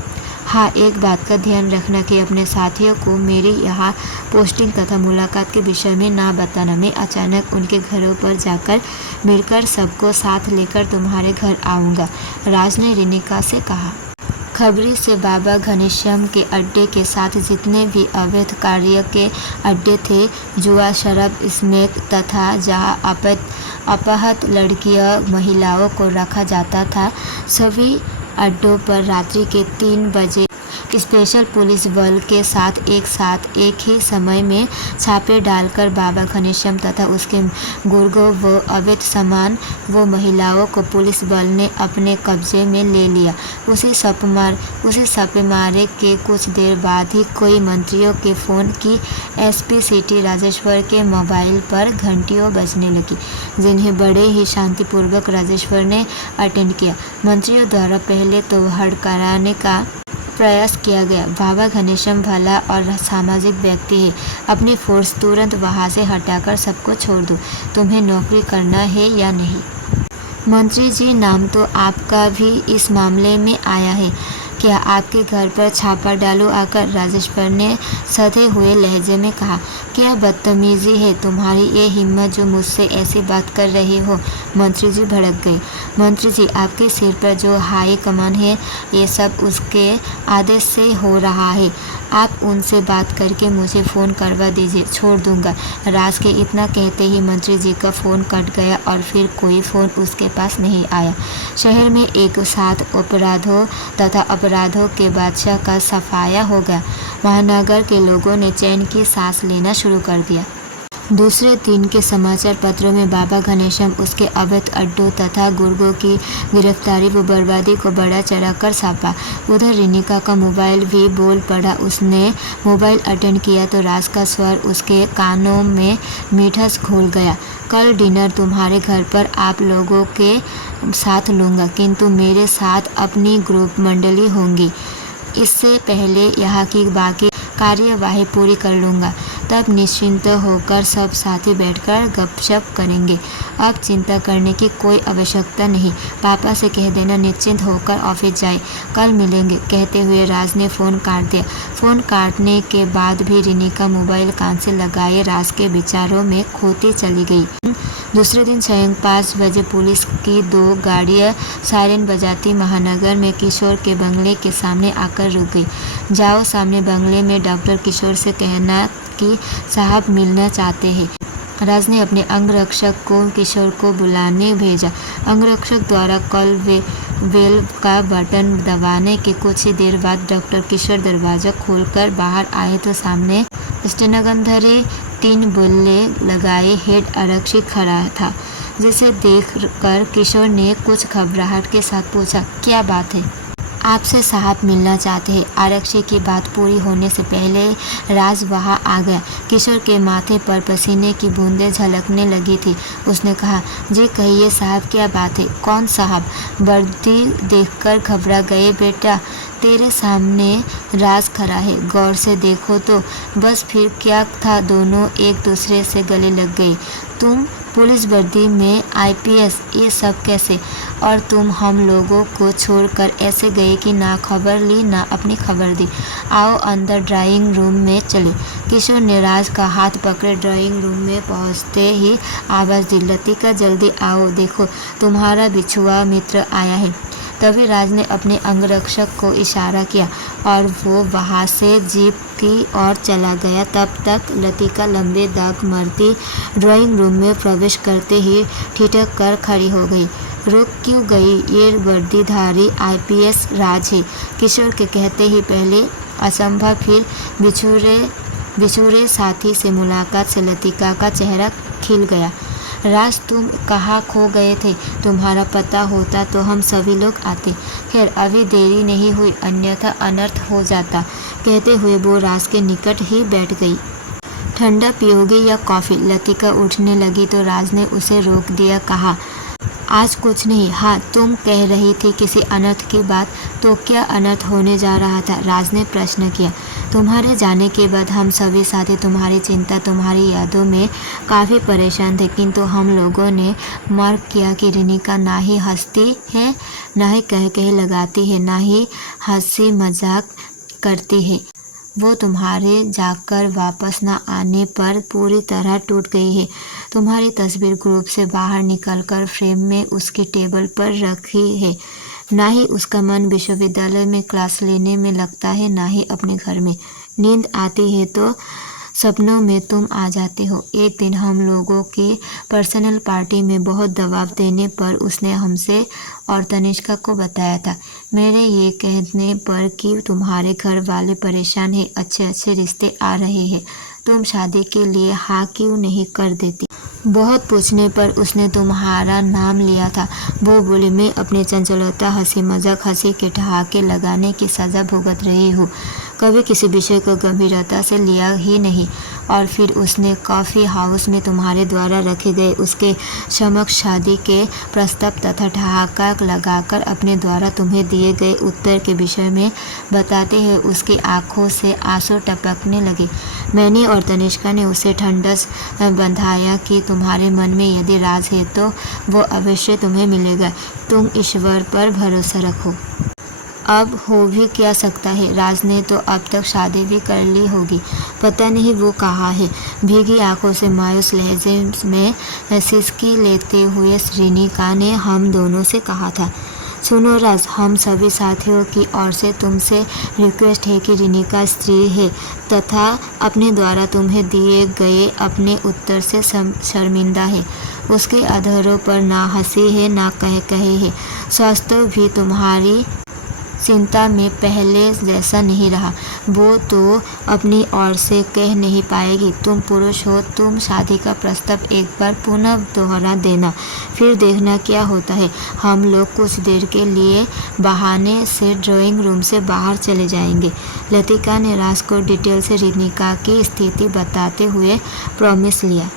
हाँ, एक बात का ध्यान रखना कि अपने साथियों को मेरी यहाँ पोस्टिंग तथा मुलाकात के विषय में ना बताना। मैं अचानक उनके घरों पर जाकर मिलकर सबको साथ लेकर तुम्हारे घर आऊँगा, राज ने रेनिका से कहा। खबरी से बाबा घनश्याम के अड्डे के साथ जितने भी अवैध कार्य के अड्डे थे, जुआ, शराब, स्मैक तथा जहाँ अपहत लड़कियाँ, महिलाओं को रखा जाता था, सभी अड्डों पर रात्रि के 3 बजे स्पेशल पुलिस बल के साथ एक ही समय में छापे डालकर बाबा घनश्याम तथा उसके गुर्गों व अवैध सामान व महिलाओं को पुलिस बल ने अपने कब्जे में ले लिया। उसी छापेमारी के कुछ देर बाद ही कोई मंत्रियों के फ़ोन की एसपी सिटी राजेश्वर के मोबाइल पर घंटियों बजने लगी, जिन्हें बड़े ही शांतिपूर्वक राजेश्वर ने अटेंड किया। मंत्रियों द्वारा पहले तो हड़काने का प्रयास किया गया। बाबा घनश्याम भला और सामाजिक व्यक्ति है, अपनी फोर्स तुरंत वहां से हटाकर सबको छोड़ दो। तुम्हें नौकरी करना है या नहीं? मंत्री जी, नाम तो आपका भी इस मामले में आया है, क्या आपके घर पर छापा डालूं आकर? राजेश्वर ने सधे हुए लहजे में कहा। क्या बदतमीजी है तुम्हारी ये हिम्मत जो मुझसे ऐसी बात कर रहे हो? मंत्री जी भड़क गए। मंत्री जी, आपके सिर पर जो हाई कमान है, ये सब उसके आदेश से हो रहा है। आप उनसे बात करके मुझे फ़ोन करवा दीजिए, छोड़ दूंगा। राज के इतना कहते ही मंत्री जी का फ़ोन कट गया और फिर कोई फ़ोन उसके पास नहीं आया। शहर में एक साथ अपराधों तथा अपराधों के बादशाह का सफाया हो गया। महानगर के लोगों ने चैन की सांस लेना शुरू कर दिया। दूसरे दिन के समाचार पत्रों में बाबा घनश्याम, उसके अवैध अड्डों तथा गुर्गों की गिरफ्तारी व बर्बादी को बढ़ा चढ़ाकर छापा। उधर रेनिका का मोबाइल भी बोल पड़ा। उसने मोबाइल अटेंड किया तो राज का स्वर उसके कानों में मिठास घोल गया। कल डिनर तुम्हारे घर पर आप लोगों के साथ लूँगा, किंतु मेरे साथ अपनी ग्रुप मंडली होंगी। इससे पहले यहाँ की बाकी कार्यवाही पूरी कर लूँगा, तब निश्चिंत होकर सब साथी बैठकर गपशप करेंगे। अब चिंता करने की कोई आवश्यकता नहीं। पापा से कह देना निश्चिंत होकर ऑफिस जाए, कल मिलेंगे। कहते हुए राज ने फ़ोन काट दिया। फ़ोन काटने के बाद भी रेनिका मोबाइल कान से लगाए राज के विचारों में खोती चली गई। दूसरे दिन सायं 5 बजे पुलिस की 2 गाड़ियाँ सायरन बजाती महानगर में किशोर के बंगले के सामने आकर रुक गई। जाओ सामने बंगले में डॉक्टर किशोर से कहना कि साहब मिलना चाहते हैं। राज ने अपने अंगरक्षक को किशोर को बुलाने भेजा। अंगरक्षक द्वारा कॉल बेल का बटन दबाने के कुछ ही देर बाद डॉक्टर किशोर दरवाज़ा खोलकर बाहर आए तो सामने स्टेनोग्राम 3 बल्ले लगाए हेड आरक्षी खड़ा था, जिसे देखकर किशोर ने कुछ घबराहट के साथ पूछा, क्या बात है? आपसे साहब मिलना चाहते हैं। आरक्षी की बात पूरी होने से पहले राज वहां आ गया। किशोर के माथे पर पसीने की बूंदें झलकने लगी थी। उसने कहा, जी कहिए साहब, क्या बात है? कौन साहब? वर्दी देखकर घबरा गए। बेटा, तेरे सामने राज खड़ा है, गौर से देखो तो। बस फिर क्या था, दोनों एक दूसरे से गले लग गए। तुम पुलिस वर्दी में IPS, ये सब कैसे? और तुम हम लोगों को छोड़कर ऐसे गए कि ना खबर ली ना अपनी खबर दी। आओ अंदर ड्राइंग रूम में चले। किशोर ने राज का हाथ पकड़े। ड्राइंग रूम में पहुंचते ही आवाज़ दी, लतिका जल्दी आओ, देखो तुम्हारा बिछुआ मित्र आया है। तभी राज ने अपने अंगरक्षक को इशारा किया और वो वहाँ से जीप की ओर चला गया। तब तक लतिका लंबे दाग मारती ड्राइंग रूम में प्रवेश करते ही ठिठक कर खड़ी हो गई। रुक क्यों गई? ये वर्दीधारी IPS राज है। किशोर के कहते ही पहले असंभव, फिर बिछुड़े साथी से मुलाकात से लतिका का चेहरा खिल गया। राज, तुम कहाँ खो गए थे? तुम्हारा पता होता तो हम सभी लोग आते। खैर अभी देरी नहीं हुई, अन्यथा अनर्थ हो जाता। कहते हुए वो राज के निकट ही बैठ गई। ठंडा पियोगे या कॉफ़ी? लतिका उठने लगी तो राज ने उसे रोक दिया। कहा, आज कुछ नहीं। हाँ, तुम कह रही थी किसी अनर्थ की बात, तो क्या अनर्थ होने जा रहा था? राज ने प्रश्न किया। तुम्हारे जाने के बाद हम सभी साथी तुम्हारी चिंता, तुम्हारी यादों में काफ़ी परेशान थे, किंतु हम लोगों ने मार्क किया कि रिनिका ना ही हंसती है, ना ही कह लगाती है, ना ही हंसी मजाक करती है। वो तुम्हारे जाकर वापस न आने पर पूरी तरह टूट गई है। तुम्हारी तस्वीर ग्रुप से बाहर निकलकर फ्रेम में उसकी टेबल पर रखी है। ना ही उसका मन विश्वविद्यालय में क्लास लेने में लगता है, ना ही अपने घर में। नींद आती है तो सपनों में तुम आ जाते हो। एक दिन हम लोगों की पर्सनल पार्टी में बहुत दबाव देने पर उसने हमसे और तनिष्का को बताया था, मेरे ये कहने पर कि तुम्हारे घर वाले परेशान हैं, अच्छे रिश्ते आ रहे हैं, तुम शादी के लिए हाँ क्यों नहीं कर देती? बहुत पूछने पर उसने तुम्हारा नाम लिया था। वो बोली, मैं अपनी चंचलता, हंसी मजाक, हंसी के ठहाके लगाने की सज़ा भुगत रही हूँ, कभी किसी विषय को गंभीरता से लिया ही नहीं। और फिर उसने कॉफ़ी हाउस में तुम्हारे द्वारा रखे गए उसके समक्ष शादी के प्रस्ताव तथा ठहाका लगाकर अपने द्वारा तुम्हें दिए गए उत्तर के विषय में बताते हुए उसकी आंखों से आंसू टपकने लगे। मैंने और तनिष्का ने उसे ठंडस बंधाया कि तुम्हारे मन में यदि राज है तो वो अवश्य तुम्हें मिलेगा, तुम ईश्वर पर भरोसा रखो। अब हो भी क्या सकता है, राज ने तो अब तक शादी भी कर ली होगी, पता नहीं वो कहाँ है। भीगी आंखों से मायूस लहजे में सिसकी लेते हुए रिनिका ने हम दोनों से कहा था, सुनो राज, हम सभी साथियों की ओर से तुमसे रिक्वेस्ट है कि रिनिका स्त्री है तथा अपने द्वारा तुम्हें दिए गए अपने उत्तर से शर्मिंदा है। उसके अधरों पर ना हंसी है ना कहे है। स्वास्थ्य भी तुम्हारी चिंता में पहले जैसा नहीं रहा। वो तो अपनी ओर से कह नहीं पाएगी। तुम पुरुष हो, तुम शादी का प्रस्ताव एक बार पुनः दोहरा देना, फिर देखना क्या होता है। हम लोग कुछ देर के लिए बहाने से ड्राइंग रूम से बाहर चले जाएंगे। लतिका ने राज को डिटेल से रिनिका की स्थिति बताते हुए प्रॉमिस लिया।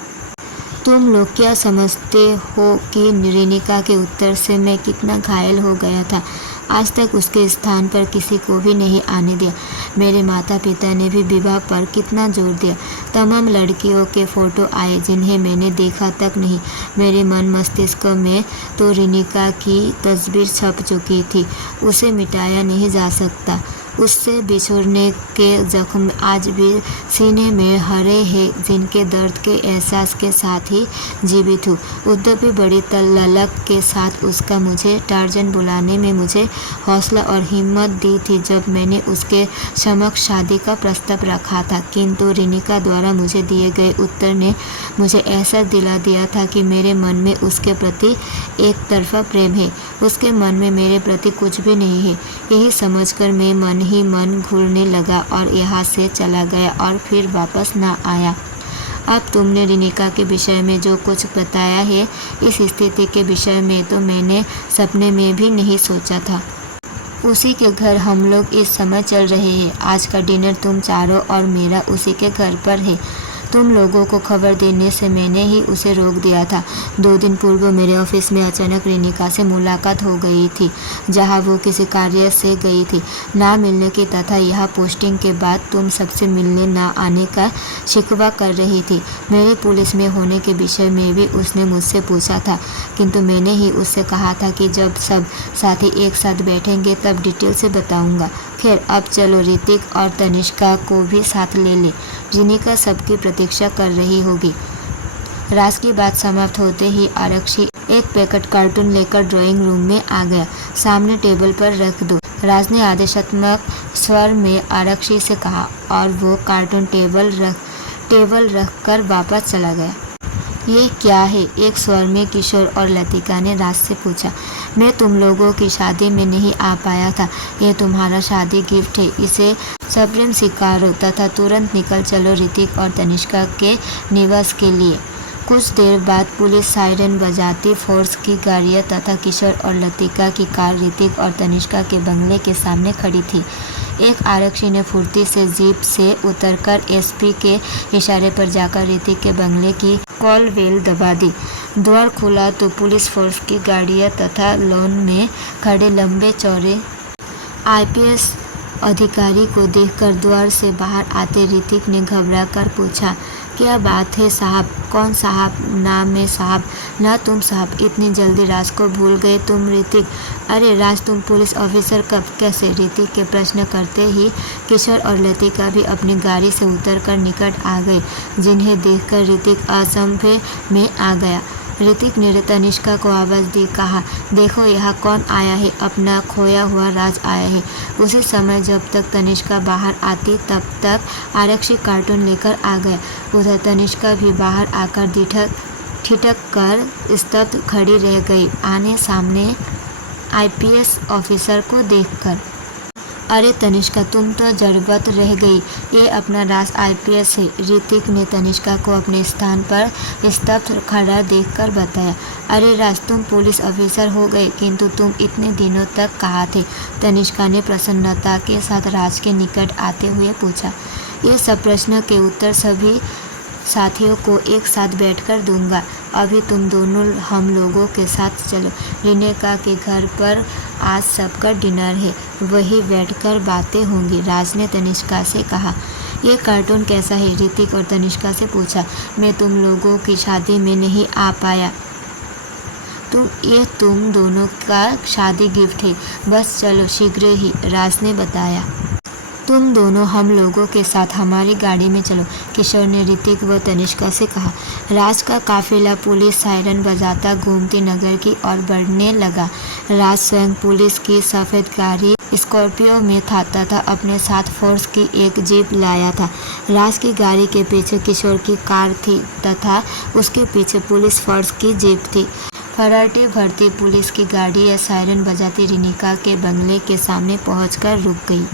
तुम लोग क्या समझते हो कि रिनिका के उत्तर से मैं कितना घायल हो गया था। आज तक उसके स्थान पर किसी को भी नहीं आने दिया। मेरे माता पिता ने भी विवाह पर कितना जोर दिया। तमाम लड़कियों के फ़ोटो आए जिन्हें मैंने देखा तक नहीं। मेरे मन मस्तिष्क में तो रिनिका की तस्वीर छप चुकी थी, उसे मिटाया नहीं जा सकता। उससे बिछुड़ने के जख्म आज भी सीने में हरे हैं, जिनके दर्द के एहसास के साथ ही जीवित हूँ। उद्यपी बड़ी ललक के साथ उसका मुझे टार्जन बुलाने में मुझे हौसला और हिम्मत दी थी जब मैंने उसके समक्ष शादी का प्रस्ताव रखा था, किंतु रिनिका द्वारा मुझे दिए गए उत्तर ने मुझे एहसास दिला दिया था कि मेरे मन में उसके प्रति एक तरफा प्रेम है, उसके मन में मेरे प्रति कुछ भी नहीं है। यही समझकर मैं मन ही मन घूरने लगा और यहाँ से चला गया और फिर वापस ना आया। अब तुमने रिनिका के विषय में जो कुछ बताया है, इस स्थिति के विषय में तो मैंने सपने में भी नहीं सोचा था। उसी के घर हम लोग इस समय चल रहे हैं। आज का डिनर तुम चारों और मेरा उसी के घर पर है। तुम लोगों को खबर देने से मैंने ही उसे रोक दिया था। 2 दिन पूर्व मेरे ऑफिस में अचानक रिनिका से मुलाकात हो गई थी, जहां वो किसी कार्य से गई थी। ना मिलने की तथा यह पोस्टिंग के बाद तुम सबसे मिलने ना आने का शिकवा कर रही थी। मेरे पुलिस में होने के विषय में भी उसने मुझसे पूछा था, किंतु मैंने ही उससे कहा था कि जब सब साथी एक साथ बैठेंगे तब डिटेल से बताऊंगा। खैर, अब चलो ऋतिक और तनिष्का को भी साथ ले ले। रिनिका सबकी प्रतीक्षा कर रही होगी। राज की बात समाप्त होते ही आरक्षी एक पैकेट कार्टून लेकर ड्राइंग रूम में आ गया। सामने टेबल पर रख दो, राज ने आदेशात्मक स्वर में आरक्षी से कहा और वो कार्टून टेबल रख कर वापस चला गया। ये क्या है? एक स्वर में किशोर और लतिका ने राज से पूछा। मैं तुम लोगों की शादी में नहीं आ पाया था। ये तुम्हारा शादी गिफ्ट है, इसे सप्रेम स्वीकारो तथा तुरंत निकल चलो ऋतिक और तनिष्का के निवास के लिए। कुछ देर बाद पुलिस सायरन बजाती फोर्स की गाड़ियां तथा किशोर और लतिका की कार ऋतिक और तनिष्का के बंगले के सामने खड़ी थी। एक आरक्षी ने फुर्ती से जीप से उतरकर एसपी के इशारे पर जाकर ऋतिक के बंगले की कॉल बेल दबा दी। द्वार खुला तो पुलिस फोर्स की गाड़ियां तथा लॉन में खड़े लंबे चौड़े आईपीएस अधिकारी को देखकर द्वार से बाहर आते ऋतिक ने घबराकर पूछा, क्या बात है साहब? कौन साहब? नाम है साहब। ना तुम साहब, इतनी जल्दी राज को भूल गए तुम ऋतिक? अरे राज, तुम पुलिस ऑफिसर कब? कैसे? ऋतिक के प्रश्न करते ही किशोर और लतिका भी अपनी गाड़ी से उतरकर निकट आ गए, जिन्हें देखकर ऋतिक असंभव में आ गया। ऋतिक ने तनिष्का को आवाज़ दी, कहा, देखो यहाँ कौन आया है? अपना खोया हुआ राज आया है। उसी समय जब तक तनिष्का बाहर आती तब तक आरक्षी कार्टून लेकर आ गया। उधर तनिष्का भी बाहर आकर ठिठक कर स्तब्ध खड़ी रह गई आने सामने आईपीएस ऑफिसर को देखकर। अरे तनिष्का, तुम तो जड़बत रह गई। ये अपना राज आईपीएस है, ऋतिक ने तनिष्का को अपने स्थान पर स्तब्ध खड़ा देखकर बताया। अरे राज, तुम पुलिस ऑफिसर हो गए, किंतु तुम इतने दिनों तक कहाँ थे? तनिष्का ने प्रसन्नता के साथ राज के निकट आते हुए पूछा। ये सब प्रश्न के उत्तर सभी साथियों को एक साथ बैठकर दूंगा। अभी तुम दोनों हम लोगों के साथ चलो। रिनिका के घर पर आज सबका डिनर है, वही बैठकर बातें होंगी, राज ने तनिष्का से कहा। ये कार्टून कैसा है? ऋतिक और तनिष्का से पूछा। मैं तुम लोगों की शादी में नहीं आ पाया। तुम दोनों का शादी गिफ्ट है, बस चलो शीघ्र ही, राज ने बताया। तुम दोनों हम लोगों के साथ हमारी गाड़ी में चलो, किशोर ने ऋतिक व तनिष्का से कहा। राज का काफिला पुलिस सायरन बजाता गोमती नगर की ओर बढ़ने लगा। राज स्वयं पुलिस की सफ़ेद गाड़ी स्कॉर्पियो में था तथा अपने साथ फोर्स की एक जीप लाया था। राज की गाड़ी के पीछे किशोर की कार थी तथा उसके पीछे पुलिस फोर्स की जीप थी। फराटे भरती पुलिस की गाड़ी या सायरन बजाती रिनिका के बंगले के सामने पहुंचकर रुक गई।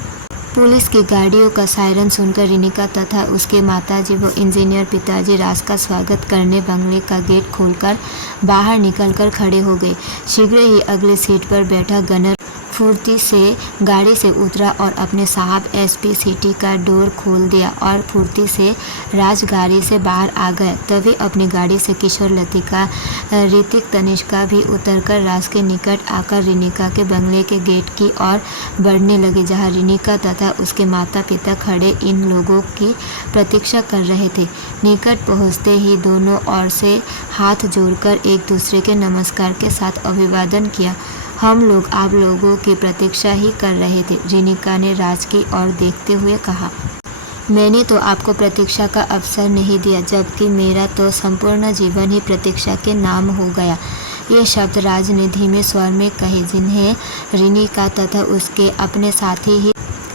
पुलिस की गाड़ियों का सायरन सुनकर रिनिका तथा उसके माताजी व इंजीनियर पिताजी राज का स्वागत करने बंगले का गेट खोलकर बाहर निकलकर खड़े हो गए। शीघ्र ही अगले सीट पर बैठा गनर फुर्ती से गाड़ी से उतरा और अपने साहब एसपी सिटी का डोर खोल दिया और फुर्ती से राज गाड़ी से बाहर आ गया। तभी अपनी गाड़ी से किशोर, लतिका, ऋतिक, तनिष्का भी उतरकर राज के निकट आकर रिनिका के बंगले के गेट की ओर बढ़ने लगे, जहां रिनिका तथा उसके माता पिता खड़े इन लोगों की प्रतीक्षा कर रहे थे। निकट पहुंचते ही दोनों ओर से हाथ जोड़कर एक दूसरे के नमस्कार के साथ अभिवादन किया। हम लोग आप लोगों की प्रतीक्षा ही कर रहे थे, रिनिका ने राज की ओर देखते हुए कहा। मैंने तो आपको प्रतीक्षा का अवसर नहीं दिया, जबकि मेरा तो संपूर्ण जीवन ही प्रतीक्षा के नाम हो गया। ये शब्द राज ने धीमे स्वर में कहे, जिन्हें रिनिका तथा उसके अपने साथी ही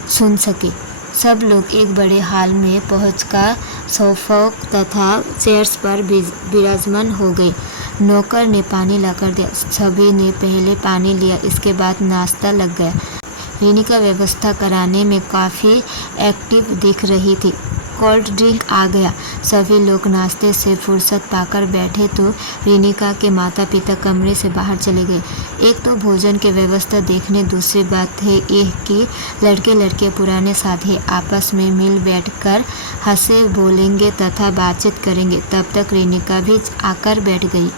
सुन सके। सब लोग एक बड़े हॉल में पहुंचकर सोफों तथा चेयर्स पर विराजमान हो गए। नौकर ने पानी लाकर दिया। सभी ने पहले पानी लिया, इसके बाद नाश्ता लग गया। रिनिका व्यवस्था कराने में काफ़ी एक्टिव दिख रही थी। कोल्ड ड्रिंक आ गया। सभी लोग नाश्ते से फुर्सत पाकर बैठे तो रिनिका के माता पिता कमरे से बाहर चले गए। एक तो भोजन की व्यवस्था देखने, दूसरी बात है यह कि लड़के लड़के पुराने साथी आपस में मिल बैठकर हंसे बोलेंगे तथा बातचीत करेंगे। तब तक रिनिका भी आकर बैठ गई।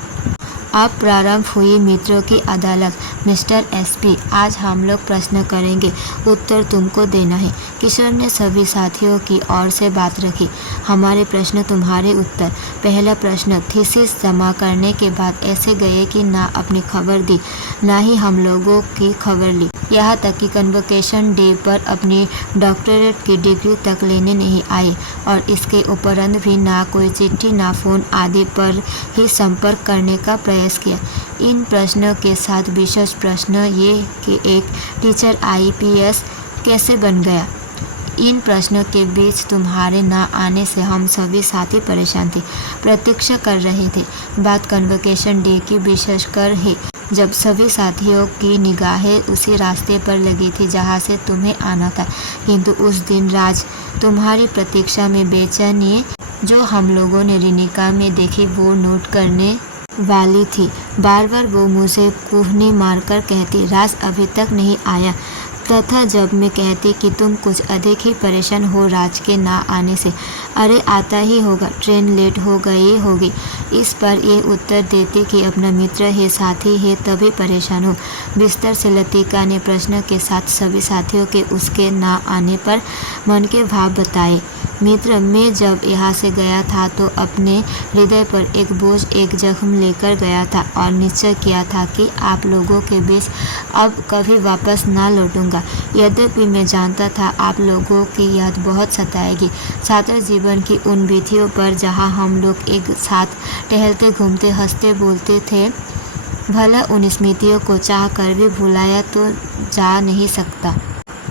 अब प्रारंभ हुई मित्रों की अदालत। मिस्टर एसपी, आज हम लोग प्रश्न करेंगे, उत्तर तुमको देना है। किशोर ने सभी साथियों की ओर से बात रखी। हमारे प्रश्न तुम्हारे उत्तर। पहला प्रश्न, थीसिस जमा करने के बाद ऐसे गए कि ना अपनी खबर दी, ना ही हम लोगों की खबर ली, यहाँ तक कि कन्वोकेशन डे पर अपनी डॉक्टरेट की डिग्री तक लेने नहीं आए और इसके उपरांत भी ना कोई चिट्ठी ना फ़ोन आदि पर ही संपर्क करने का प्रयास किया। इन प्रश्नों के साथ विशेष प्रश्न ये कि एक टीचर आईपीएस कैसे बन गया। इन प्रश्नों के बीच तुम्हारे ना आने से हम सभी साथी परेशान थे, प्रतीक्षा कर रहे थे। बात कन्वोकेशन डे की विशेषकर है, जब सभी साथियों की निगाहें उसी रास्ते पर लगी थी जहाँ से तुम्हें आना था। किंतु उस दिन राज तुम्हारी प्रतीक्षा में बेचैनी जो हम लोगों ने रिनिका में देखी वो नोट करने वाली थी। बार बार वो मुझे कूहनी मारकर कहती, राज अभी तक नहीं आया, तथा जब मैं कहती कि तुम कुछ अधिक ही परेशान हो राज के ना आने से, अरे आता ही होगा, ट्रेन लेट हो गई होगी, इस पर ये उत्तर देती कि अपना मित्र है, साथी है, तभी परेशान हो। बिस्तर से लतिका ने प्रश्न के साथ सभी साथियों के उसके ना आने पर मन के भाव बताए। मित्र, मैं जब यहाँ से गया था तो अपने हृदय पर एक बोझ, एक जख्म लेकर गया था और निश्चय किया था कि आप लोगों के बीच अब कभी वापस ना लौटूंगा। यद्यपि मैं जानता था आप लोगों की याद बहुत सताएगी, छात्र जीवन की उन विधियों पर जहाँ हम लोग एक साथ टहलते घूमते हंसते बोलते थे। भला उन स्मृतियों को चाह कर भी भुलाया तो जा नहीं सकता।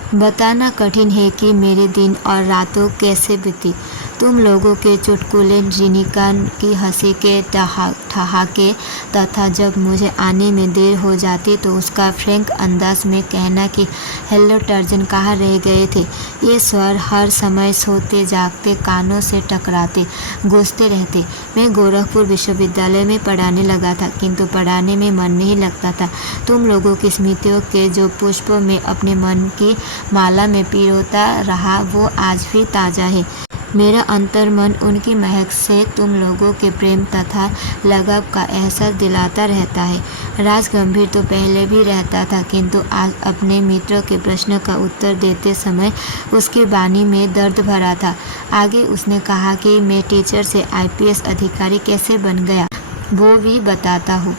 बताना कठिन है कि मेरे दिन और रातों कैसे बीती। तुम लोगों के चुटकुले, रिनिका की हंसी के ठहाके तथा जब मुझे आने में देर हो जाती तो उसका फ्रैंक अंदाज में कहना कि हेलो टर्जन, कहाँ रह गए थे। ये स्वर हर समय सोते जागते कानों से टकराते गूंजते रहते। मैं गोरखपुर विश्वविद्यालय में पढ़ाने लगा था, किंतु पढ़ाने में मन नहीं लगता था। तुम लोगों की स्मृतियों के जो पुष्प में अपने मन की माला में पिरोता रहा वो आज भी ताज़ा है। मेरा अंतर्मन उनकी महक से तुम लोगों के प्रेम तथा लगाव का एहसास दिलाता रहता है। राज गंभीर तो पहले भी रहता था, किंतु आज अपने मित्रों के प्रश्न का उत्तर देते समय उसकी वाणी में दर्द भरा था। आगे उसने कहा कि मैं टीचर से आईपीएस अधिकारी कैसे बन गया वो भी बताता हूँ।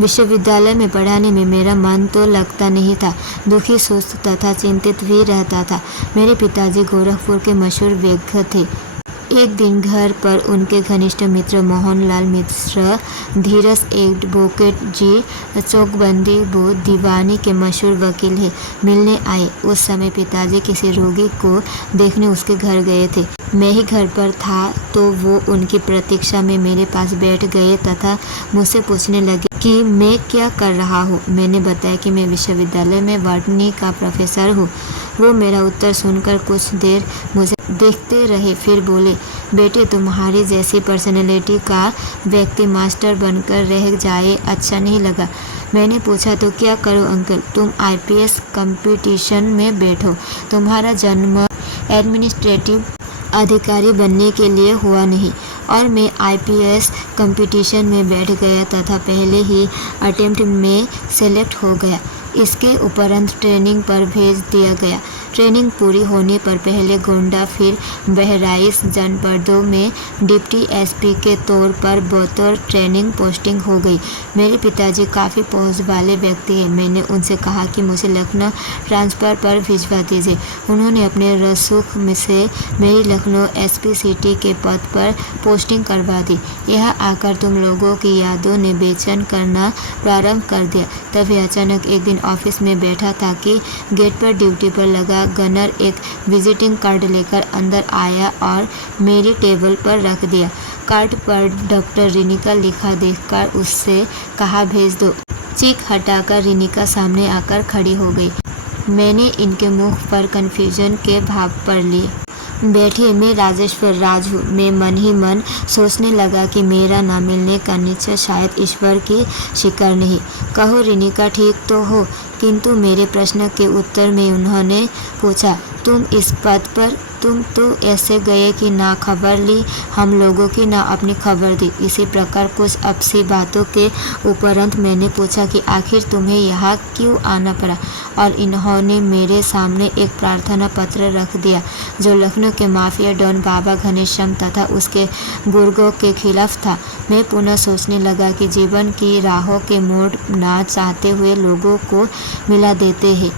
विश्वविद्यालय में पढ़ाने में मेरा मन तो लगता नहीं था, दुखी, सुस्त तथा चिंतित भी रहता था। मेरे पिताजी गोरखपुर के मशहूर वैद्य थे। एक दिन घर पर उनके घनिष्ठ मित्र मोहनलाल मिश्र, धीरज एडवोकेट जी चौकबंदी, वो दीवानी के मशहूर वकील हैं, मिलने आए। उस समय पिताजी किसी रोगी को देखने उसके घर गए थे। मैं ही घर पर था तो वो उनकी प्रतीक्षा में मेरे पास बैठ गए तथा मुझसे पूछने लगे कि मैं क्या कर रहा हूँ। मैंने बताया कि मैं विश्वविद्यालय में बॉटनी का प्रोफेसर हूँ। वो मेरा उत्तर सुनकर कुछ देर मुझे देखते रहे, फिर बोले, बेटे तुम्हारी जैसी पर्सनैलिटी का व्यक्ति मास्टर बनकर रह जाए अच्छा नहीं लगा। मैंने पूछा तो क्या करो अंकल, तुम आईपीएस कंपटीशन में बैठो। तुम्हारा जन्म एडमिनिस्ट्रेटिव अधिकारी बनने के लिए हुआ नहीं और मैं आईपीएस कंपटीशन में बैठ गया तथा पहले ही अटेम्प्ट में सेलेक्ट हो गया। इसके उपरांत ट्रेनिंग पर भेज दिया गया। ट्रेनिंग पूरी होने पर पहले गोंडा फिर बहराइच जनपदों में डिप्टी एसपी के तौर पर बतौर ट्रेनिंग पोस्टिंग हो गई। मेरे पिताजी काफ़ी पहुंच वाले व्यक्ति हैं। मैंने उनसे कहा कि मुझे लखनऊ ट्रांसफ़र पर भिजवा दीजिए। उन्होंने अपने रसूख से मेरी लखनऊ एसपी सिटी के पद पर पोस्टिंग करवा दी। यहाँ आकर तुम लोगों की यादों ने बेचैन करना प्रारंभ कर दिया। तभी अचानक एक दिन ऑफिस में बैठा था कि गेट पर ड्यूटी पर लगा गनर एक विजिटिंग कार्ड लेकर अंदर आया और मेरी टेबल पर रख दिया। कार्ड पर डॉक्टर रिनिका लिखा देखकर उससे कहा भेज दो। चीख हटाकर रिनिका सामने आकर खड़ी हो गई। मैंने इनके मुख पर कन्फ्यूजन के भाव पढ़ लिए। बैठिए, मैं राजेश्वर राज हूँ। मैं मन ही मन सोचने लगा कि मेरा न मिलने का निश्चय शायद ईश्वर की शिकार नहीं। कहो रिनिका ठीक तो हो? किंतु मेरे प्रश्न के उत्तर में उन्होंने पूछा, तुम इस पद पर तुम तो ऐसे गए कि ना खबर ली हम लोगों की, ना अपनी खबर दी। इसी प्रकार कुछ आपसी बातों के उपरंत मैंने पूछा कि आखिर तुम्हें यहाँ क्यों आना पड़ा, और इन्होंने मेरे सामने एक प्रार्थना पत्र रख दिया जो लखनऊ के माफिया डॉन बाबा घनश्याम तथा उसके गुर्गों के खिलाफ था। मैं पुनः सोचने लगा कि जीवन की राहों के मोड़ ना चाहते हुए लोगों को मिला देते हैं।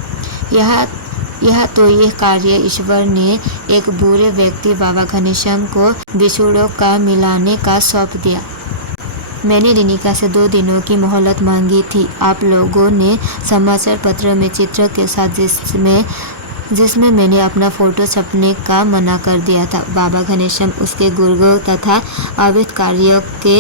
यह तो यह कार्य ईश्वर ने एक बुरे व्यक्ति बाबा घनश्याम को बिछुड़ों का मिलाने का सौंप दिया। मैंने रिनिका से 2 दिनों की मोहलत मांगी थी। आप लोगों ने समाचार पत्र में चित्र के साथ जिसमें मैंने अपना फोटो छपने का मना कर दिया था। बाबा घनश्याम, उसके गुर्गों तथा अवैध कार्यों के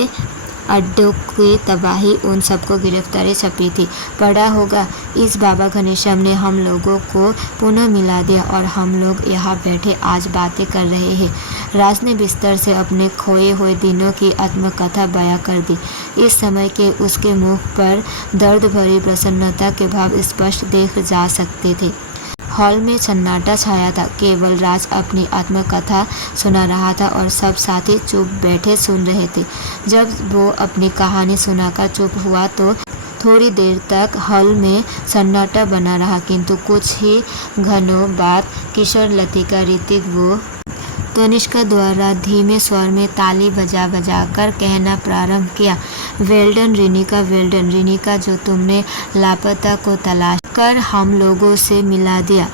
अड्डों की तबाही, उन सबको गिरफ्तारी छपी थी। पढ़ा होगा, इस बाबा घनश्याम ने हम लोगों को पुनः मिला दिया और हम लोग यहाँ बैठे आज बातें कर रहे हैं। राज ने बिस्तर से अपने खोए हुए दिनों की आत्मकथा बयां कर दी। इस समय के उसके मुख पर दर्द भरी प्रसन्नता के भाव स्पष्ट देख जा सकते थे। हॉल में सन्नाटा छाया था। केवल राज अपनी आत्मकथा सुना रहा था और सब साथी चुप बैठे सुन रहे थे। जब वो अपनी कहानी सुनाकर चुप हुआ तो थोड़ी देर तक हॉल में सन्नाटा बना रहा, किंतु कुछ ही घंटों बाद किशोर, लतिका, ऋतिक वो तनिष्का द्वारा धीमे स्वर में ताली बजा कर कहना प्रारंभ किया, वेल्डन रिनिका, वेल्डन रिनिका, जो तुमने लापता को तलाश कर हम लोगों से मिला दिया।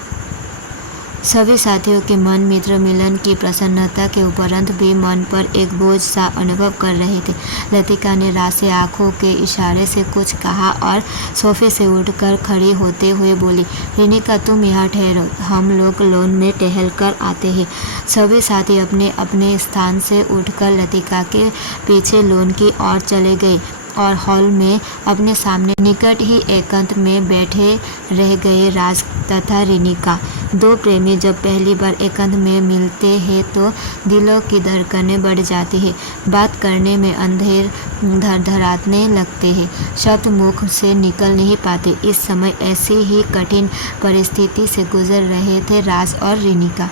सभी साथियों के मन मित्र मिलन की प्रसन्नता के उपरंत भी मन पर एक बोझ सा अनुभव कर रहे थे। लतिका ने राज से आंखों के इशारे से कुछ कहा और सोफे से उठकर खड़ी होते हुए बोली, रिनिका तुम यहाँ ठहरो, हम लोग लॉन में टहल कर आते हैं। सभी साथी अपने अपने स्थान से उठकर लतिका के पीछे लॉन की ओर चले गए और हॉल में अपने सामने निकट ही एकांत में बैठे रह गए राज तथा रिनिका। 2 प्रेमी जब पहली बार एकांत में मिलते हैं तो दिलों की धड़कनें बढ़ जाती है, बात करने में अंधेर धड़धड़ाने लगते हैं, शब्द मुख से निकल नहीं पाते। इस समय ऐसी ही कठिन परिस्थिति से गुजर रहे थे राज और रिनिका।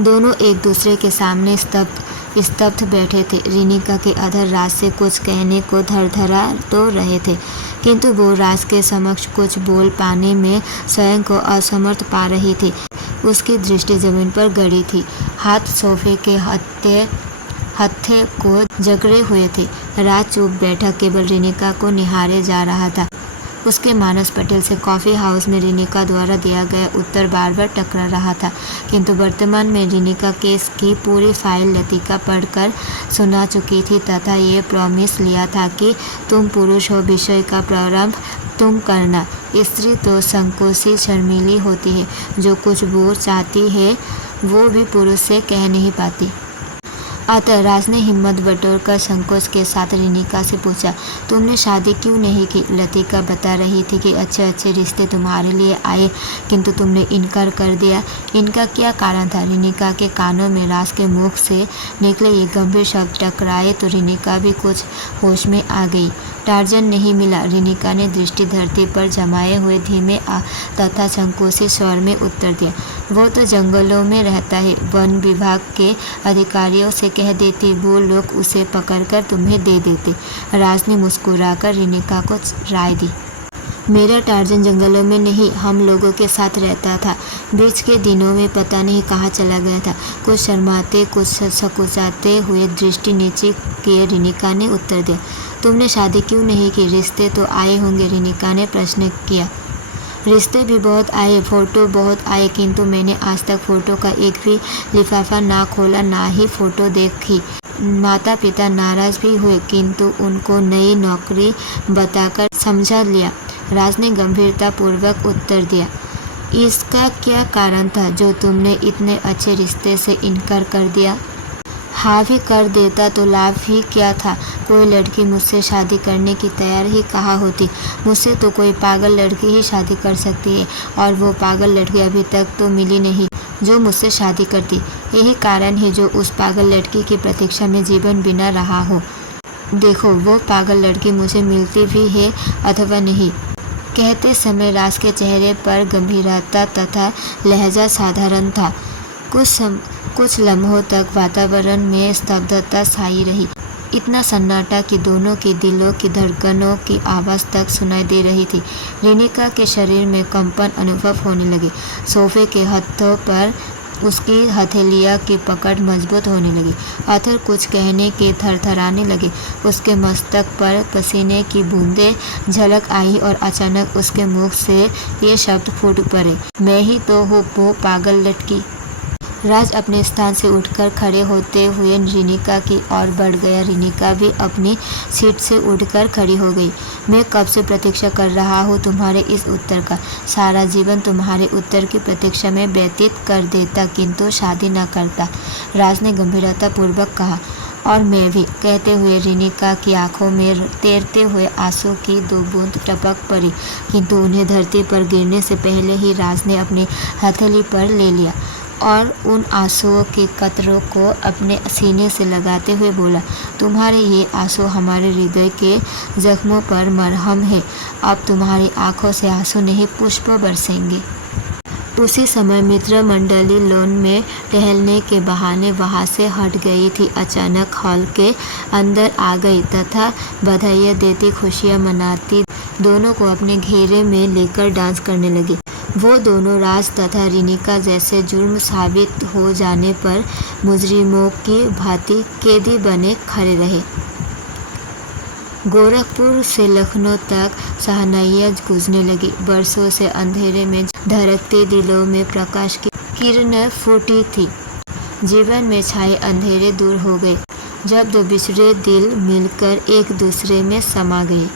दोनों एक दूसरे के सामने स्तब्ध बैठे थे। रिनिका के अधर राज से कुछ कहने को धड़धड़ा तो रहे थे, किंतु वो राज के समक्ष कुछ बोल पाने में स्वयं को असमर्थ पा रही थी। उसकी दृष्टि जमीन पर गड़ी थी, हाथ सोफे के हत्थे को जकड़े हुए थे। राज चुप बैठा केवल रिनिका को निहारे जा रहा था। उसके मानस पटेल से कॉफ़ी हाउस में रिनिका द्वारा दिया गया उत्तर बार बार टकरा रहा था, किंतु वर्तमान में रिनिका केस की पूरी फाइल लतिका पढ़कर सुना चुकी थी तथा ये प्रॉमिस लिया था कि तुम पुरुष हो, विषय का प्रारंभ तुम करना। स्त्री तो संकोची शर्मीली होती है, जो कुछ वो चाहती है वो भी पुरुष से कह नहीं पाती। अतः राज ने हिम्मत बटोरकर संकोच के साथ रिनिका से पूछा, तुमने शादी क्यों नहीं की? लतिका बता रही थी कि अच्छे अच्छे रिश्ते तुम्हारे लिए आए, किंतु तुमने इनकार कर दिया। इनका क्या कारण था? रिनिका के कानों में राज के मुख से निकले ये गंभीर शब्द टकराए तो रिनिका भी कुछ होश में आ गई। टार्जन नहीं मिला। रिनिका ने दृष्टि धरती पर जमाए हुए धीमे तथा संकोची स्वर में उत्तर दिया, वो तो जंगलों में रहता है, वन विभाग के अधिकारियों से कह देती, वो लोग उसे पकड़कर तुम्हें दे देते। राज ने मुस्कुराकर रिनिका को राय दी, मेरा टार्जन जंगलों में नहीं, हम लोगों के साथ रहता था। बीच के दिनों में पता नहीं कहाँ चला गया था। कुछ शर्माते कुछ सकुचाते हुए दृष्टि नीचे किए रिनिका ने उत्तर दिया, तुमने शादी क्यों नहीं की? रिश्ते तो आए होंगे? रिनिका ने प्रश्न किया। रिश्ते भी बहुत आए, फोटो बहुत आए, किंतु मैंने आज तक फोटो का एक भी लिफाफा ना खोला, ना ही फोटो देखी। माता पिता नाराज भी हुए, किंतु उनको नई नौकरी बताकर समझा लिया। राज ने गंभीरता पूर्वक उत्तर दिया, इसका क्या कारण था जो तुमने इतने अच्छे रिश्ते से इनकार कर दिया? हाँ भी कर देता तो लाभ ही क्या था? कोई लड़की मुझसे शादी करने की तैयार ही कहाँ होती। मुझसे तो कोई पागल लड़की ही शादी कर सकती है, और वो पागल लड़की अभी तक तो मिली नहीं जो मुझसे शादी करती। यही कारण है जो उस पागल लड़की की प्रतीक्षा में जीवन बिना रहा हो। देखो, वो पागल लड़की मुझे मिलती भी है अथवा नहीं। कहते समय राज के चेहरे पर गंभीरता तथा लहजा साधारण था। कुछ लम्हों तक वातावरण में स्तब्धता छाई रही। इतना सन्नाटा कि दोनों के दिलों की धड़कनों की आवाज़ तक सुनाई दे रही थी। रिनिका के शरीर में कंपन अनुभव होने लगे। सोफे के हत्थों पर उसकी हथेलियाँ की पकड़ मजबूत होने लगी। अथर कुछ कहने के थरथराने लगे। उसके मस्तक पर पसीने की बूंदें झलक आई और अचानक उसके मुख से ये शब्द फूट पड़े, मैं ही तो हूँ वो पागल लड़की। राज अपने स्थान से उठकर खड़े होते हुए रिनिका की ओर बढ़ गया। रिनिका भी अपनी सीट से उठकर खड़ी हो गई। मैं कब से प्रतीक्षा कर रहा हूँ तुम्हारे इस उत्तर का। सारा जीवन तुम्हारे उत्तर की प्रतीक्षा में व्यतीत कर देता, किंतु शादी न करता, राज ने गंभीरतापूर्वक कहा। और मैं भी, कहते हुए रिनिका की आंखों में तैरते हुए आंसू की 2 बूंद टपक पड़ी, किंतु उन्हें धरती पर गिरने से पहले ही राज ने अपनी हथेली पर ले लिया और उन आंसुओं के कतरों को अपने सीने से लगाते हुए बोला, तुम्हारे ये आंसू हमारे हृदय के जख्मों पर मरहम है। अब तुम्हारी आंखों से आंसू नहीं, पुष्प बरसेंगे। उसी समय मित्र मंडली लॉन में टहलने के बहाने वहाँ से हट गई थी। अचानक हॉल के अंदर आ गई तथा बधाइयाँ देती, खुशियाँ मनाती दोनों को अपने घेरे में लेकर डांस करने लगी। वो दोनों राज तथा रिनिका जैसे जुर्म साबित हो जाने पर मुजरिमों की भांति कैदी बने खड़े रहे। गोरखपुर से लखनऊ तक शहनाइयाँ गूंजने लगी। बरसों से अंधेरे में धड़कते दिलों में प्रकाश की किरणें फूटी थी। जीवन में छाए अंधेरे दूर हो गए जब 2 बिछड़े दिल मिलकर एक दूसरे में समा गए।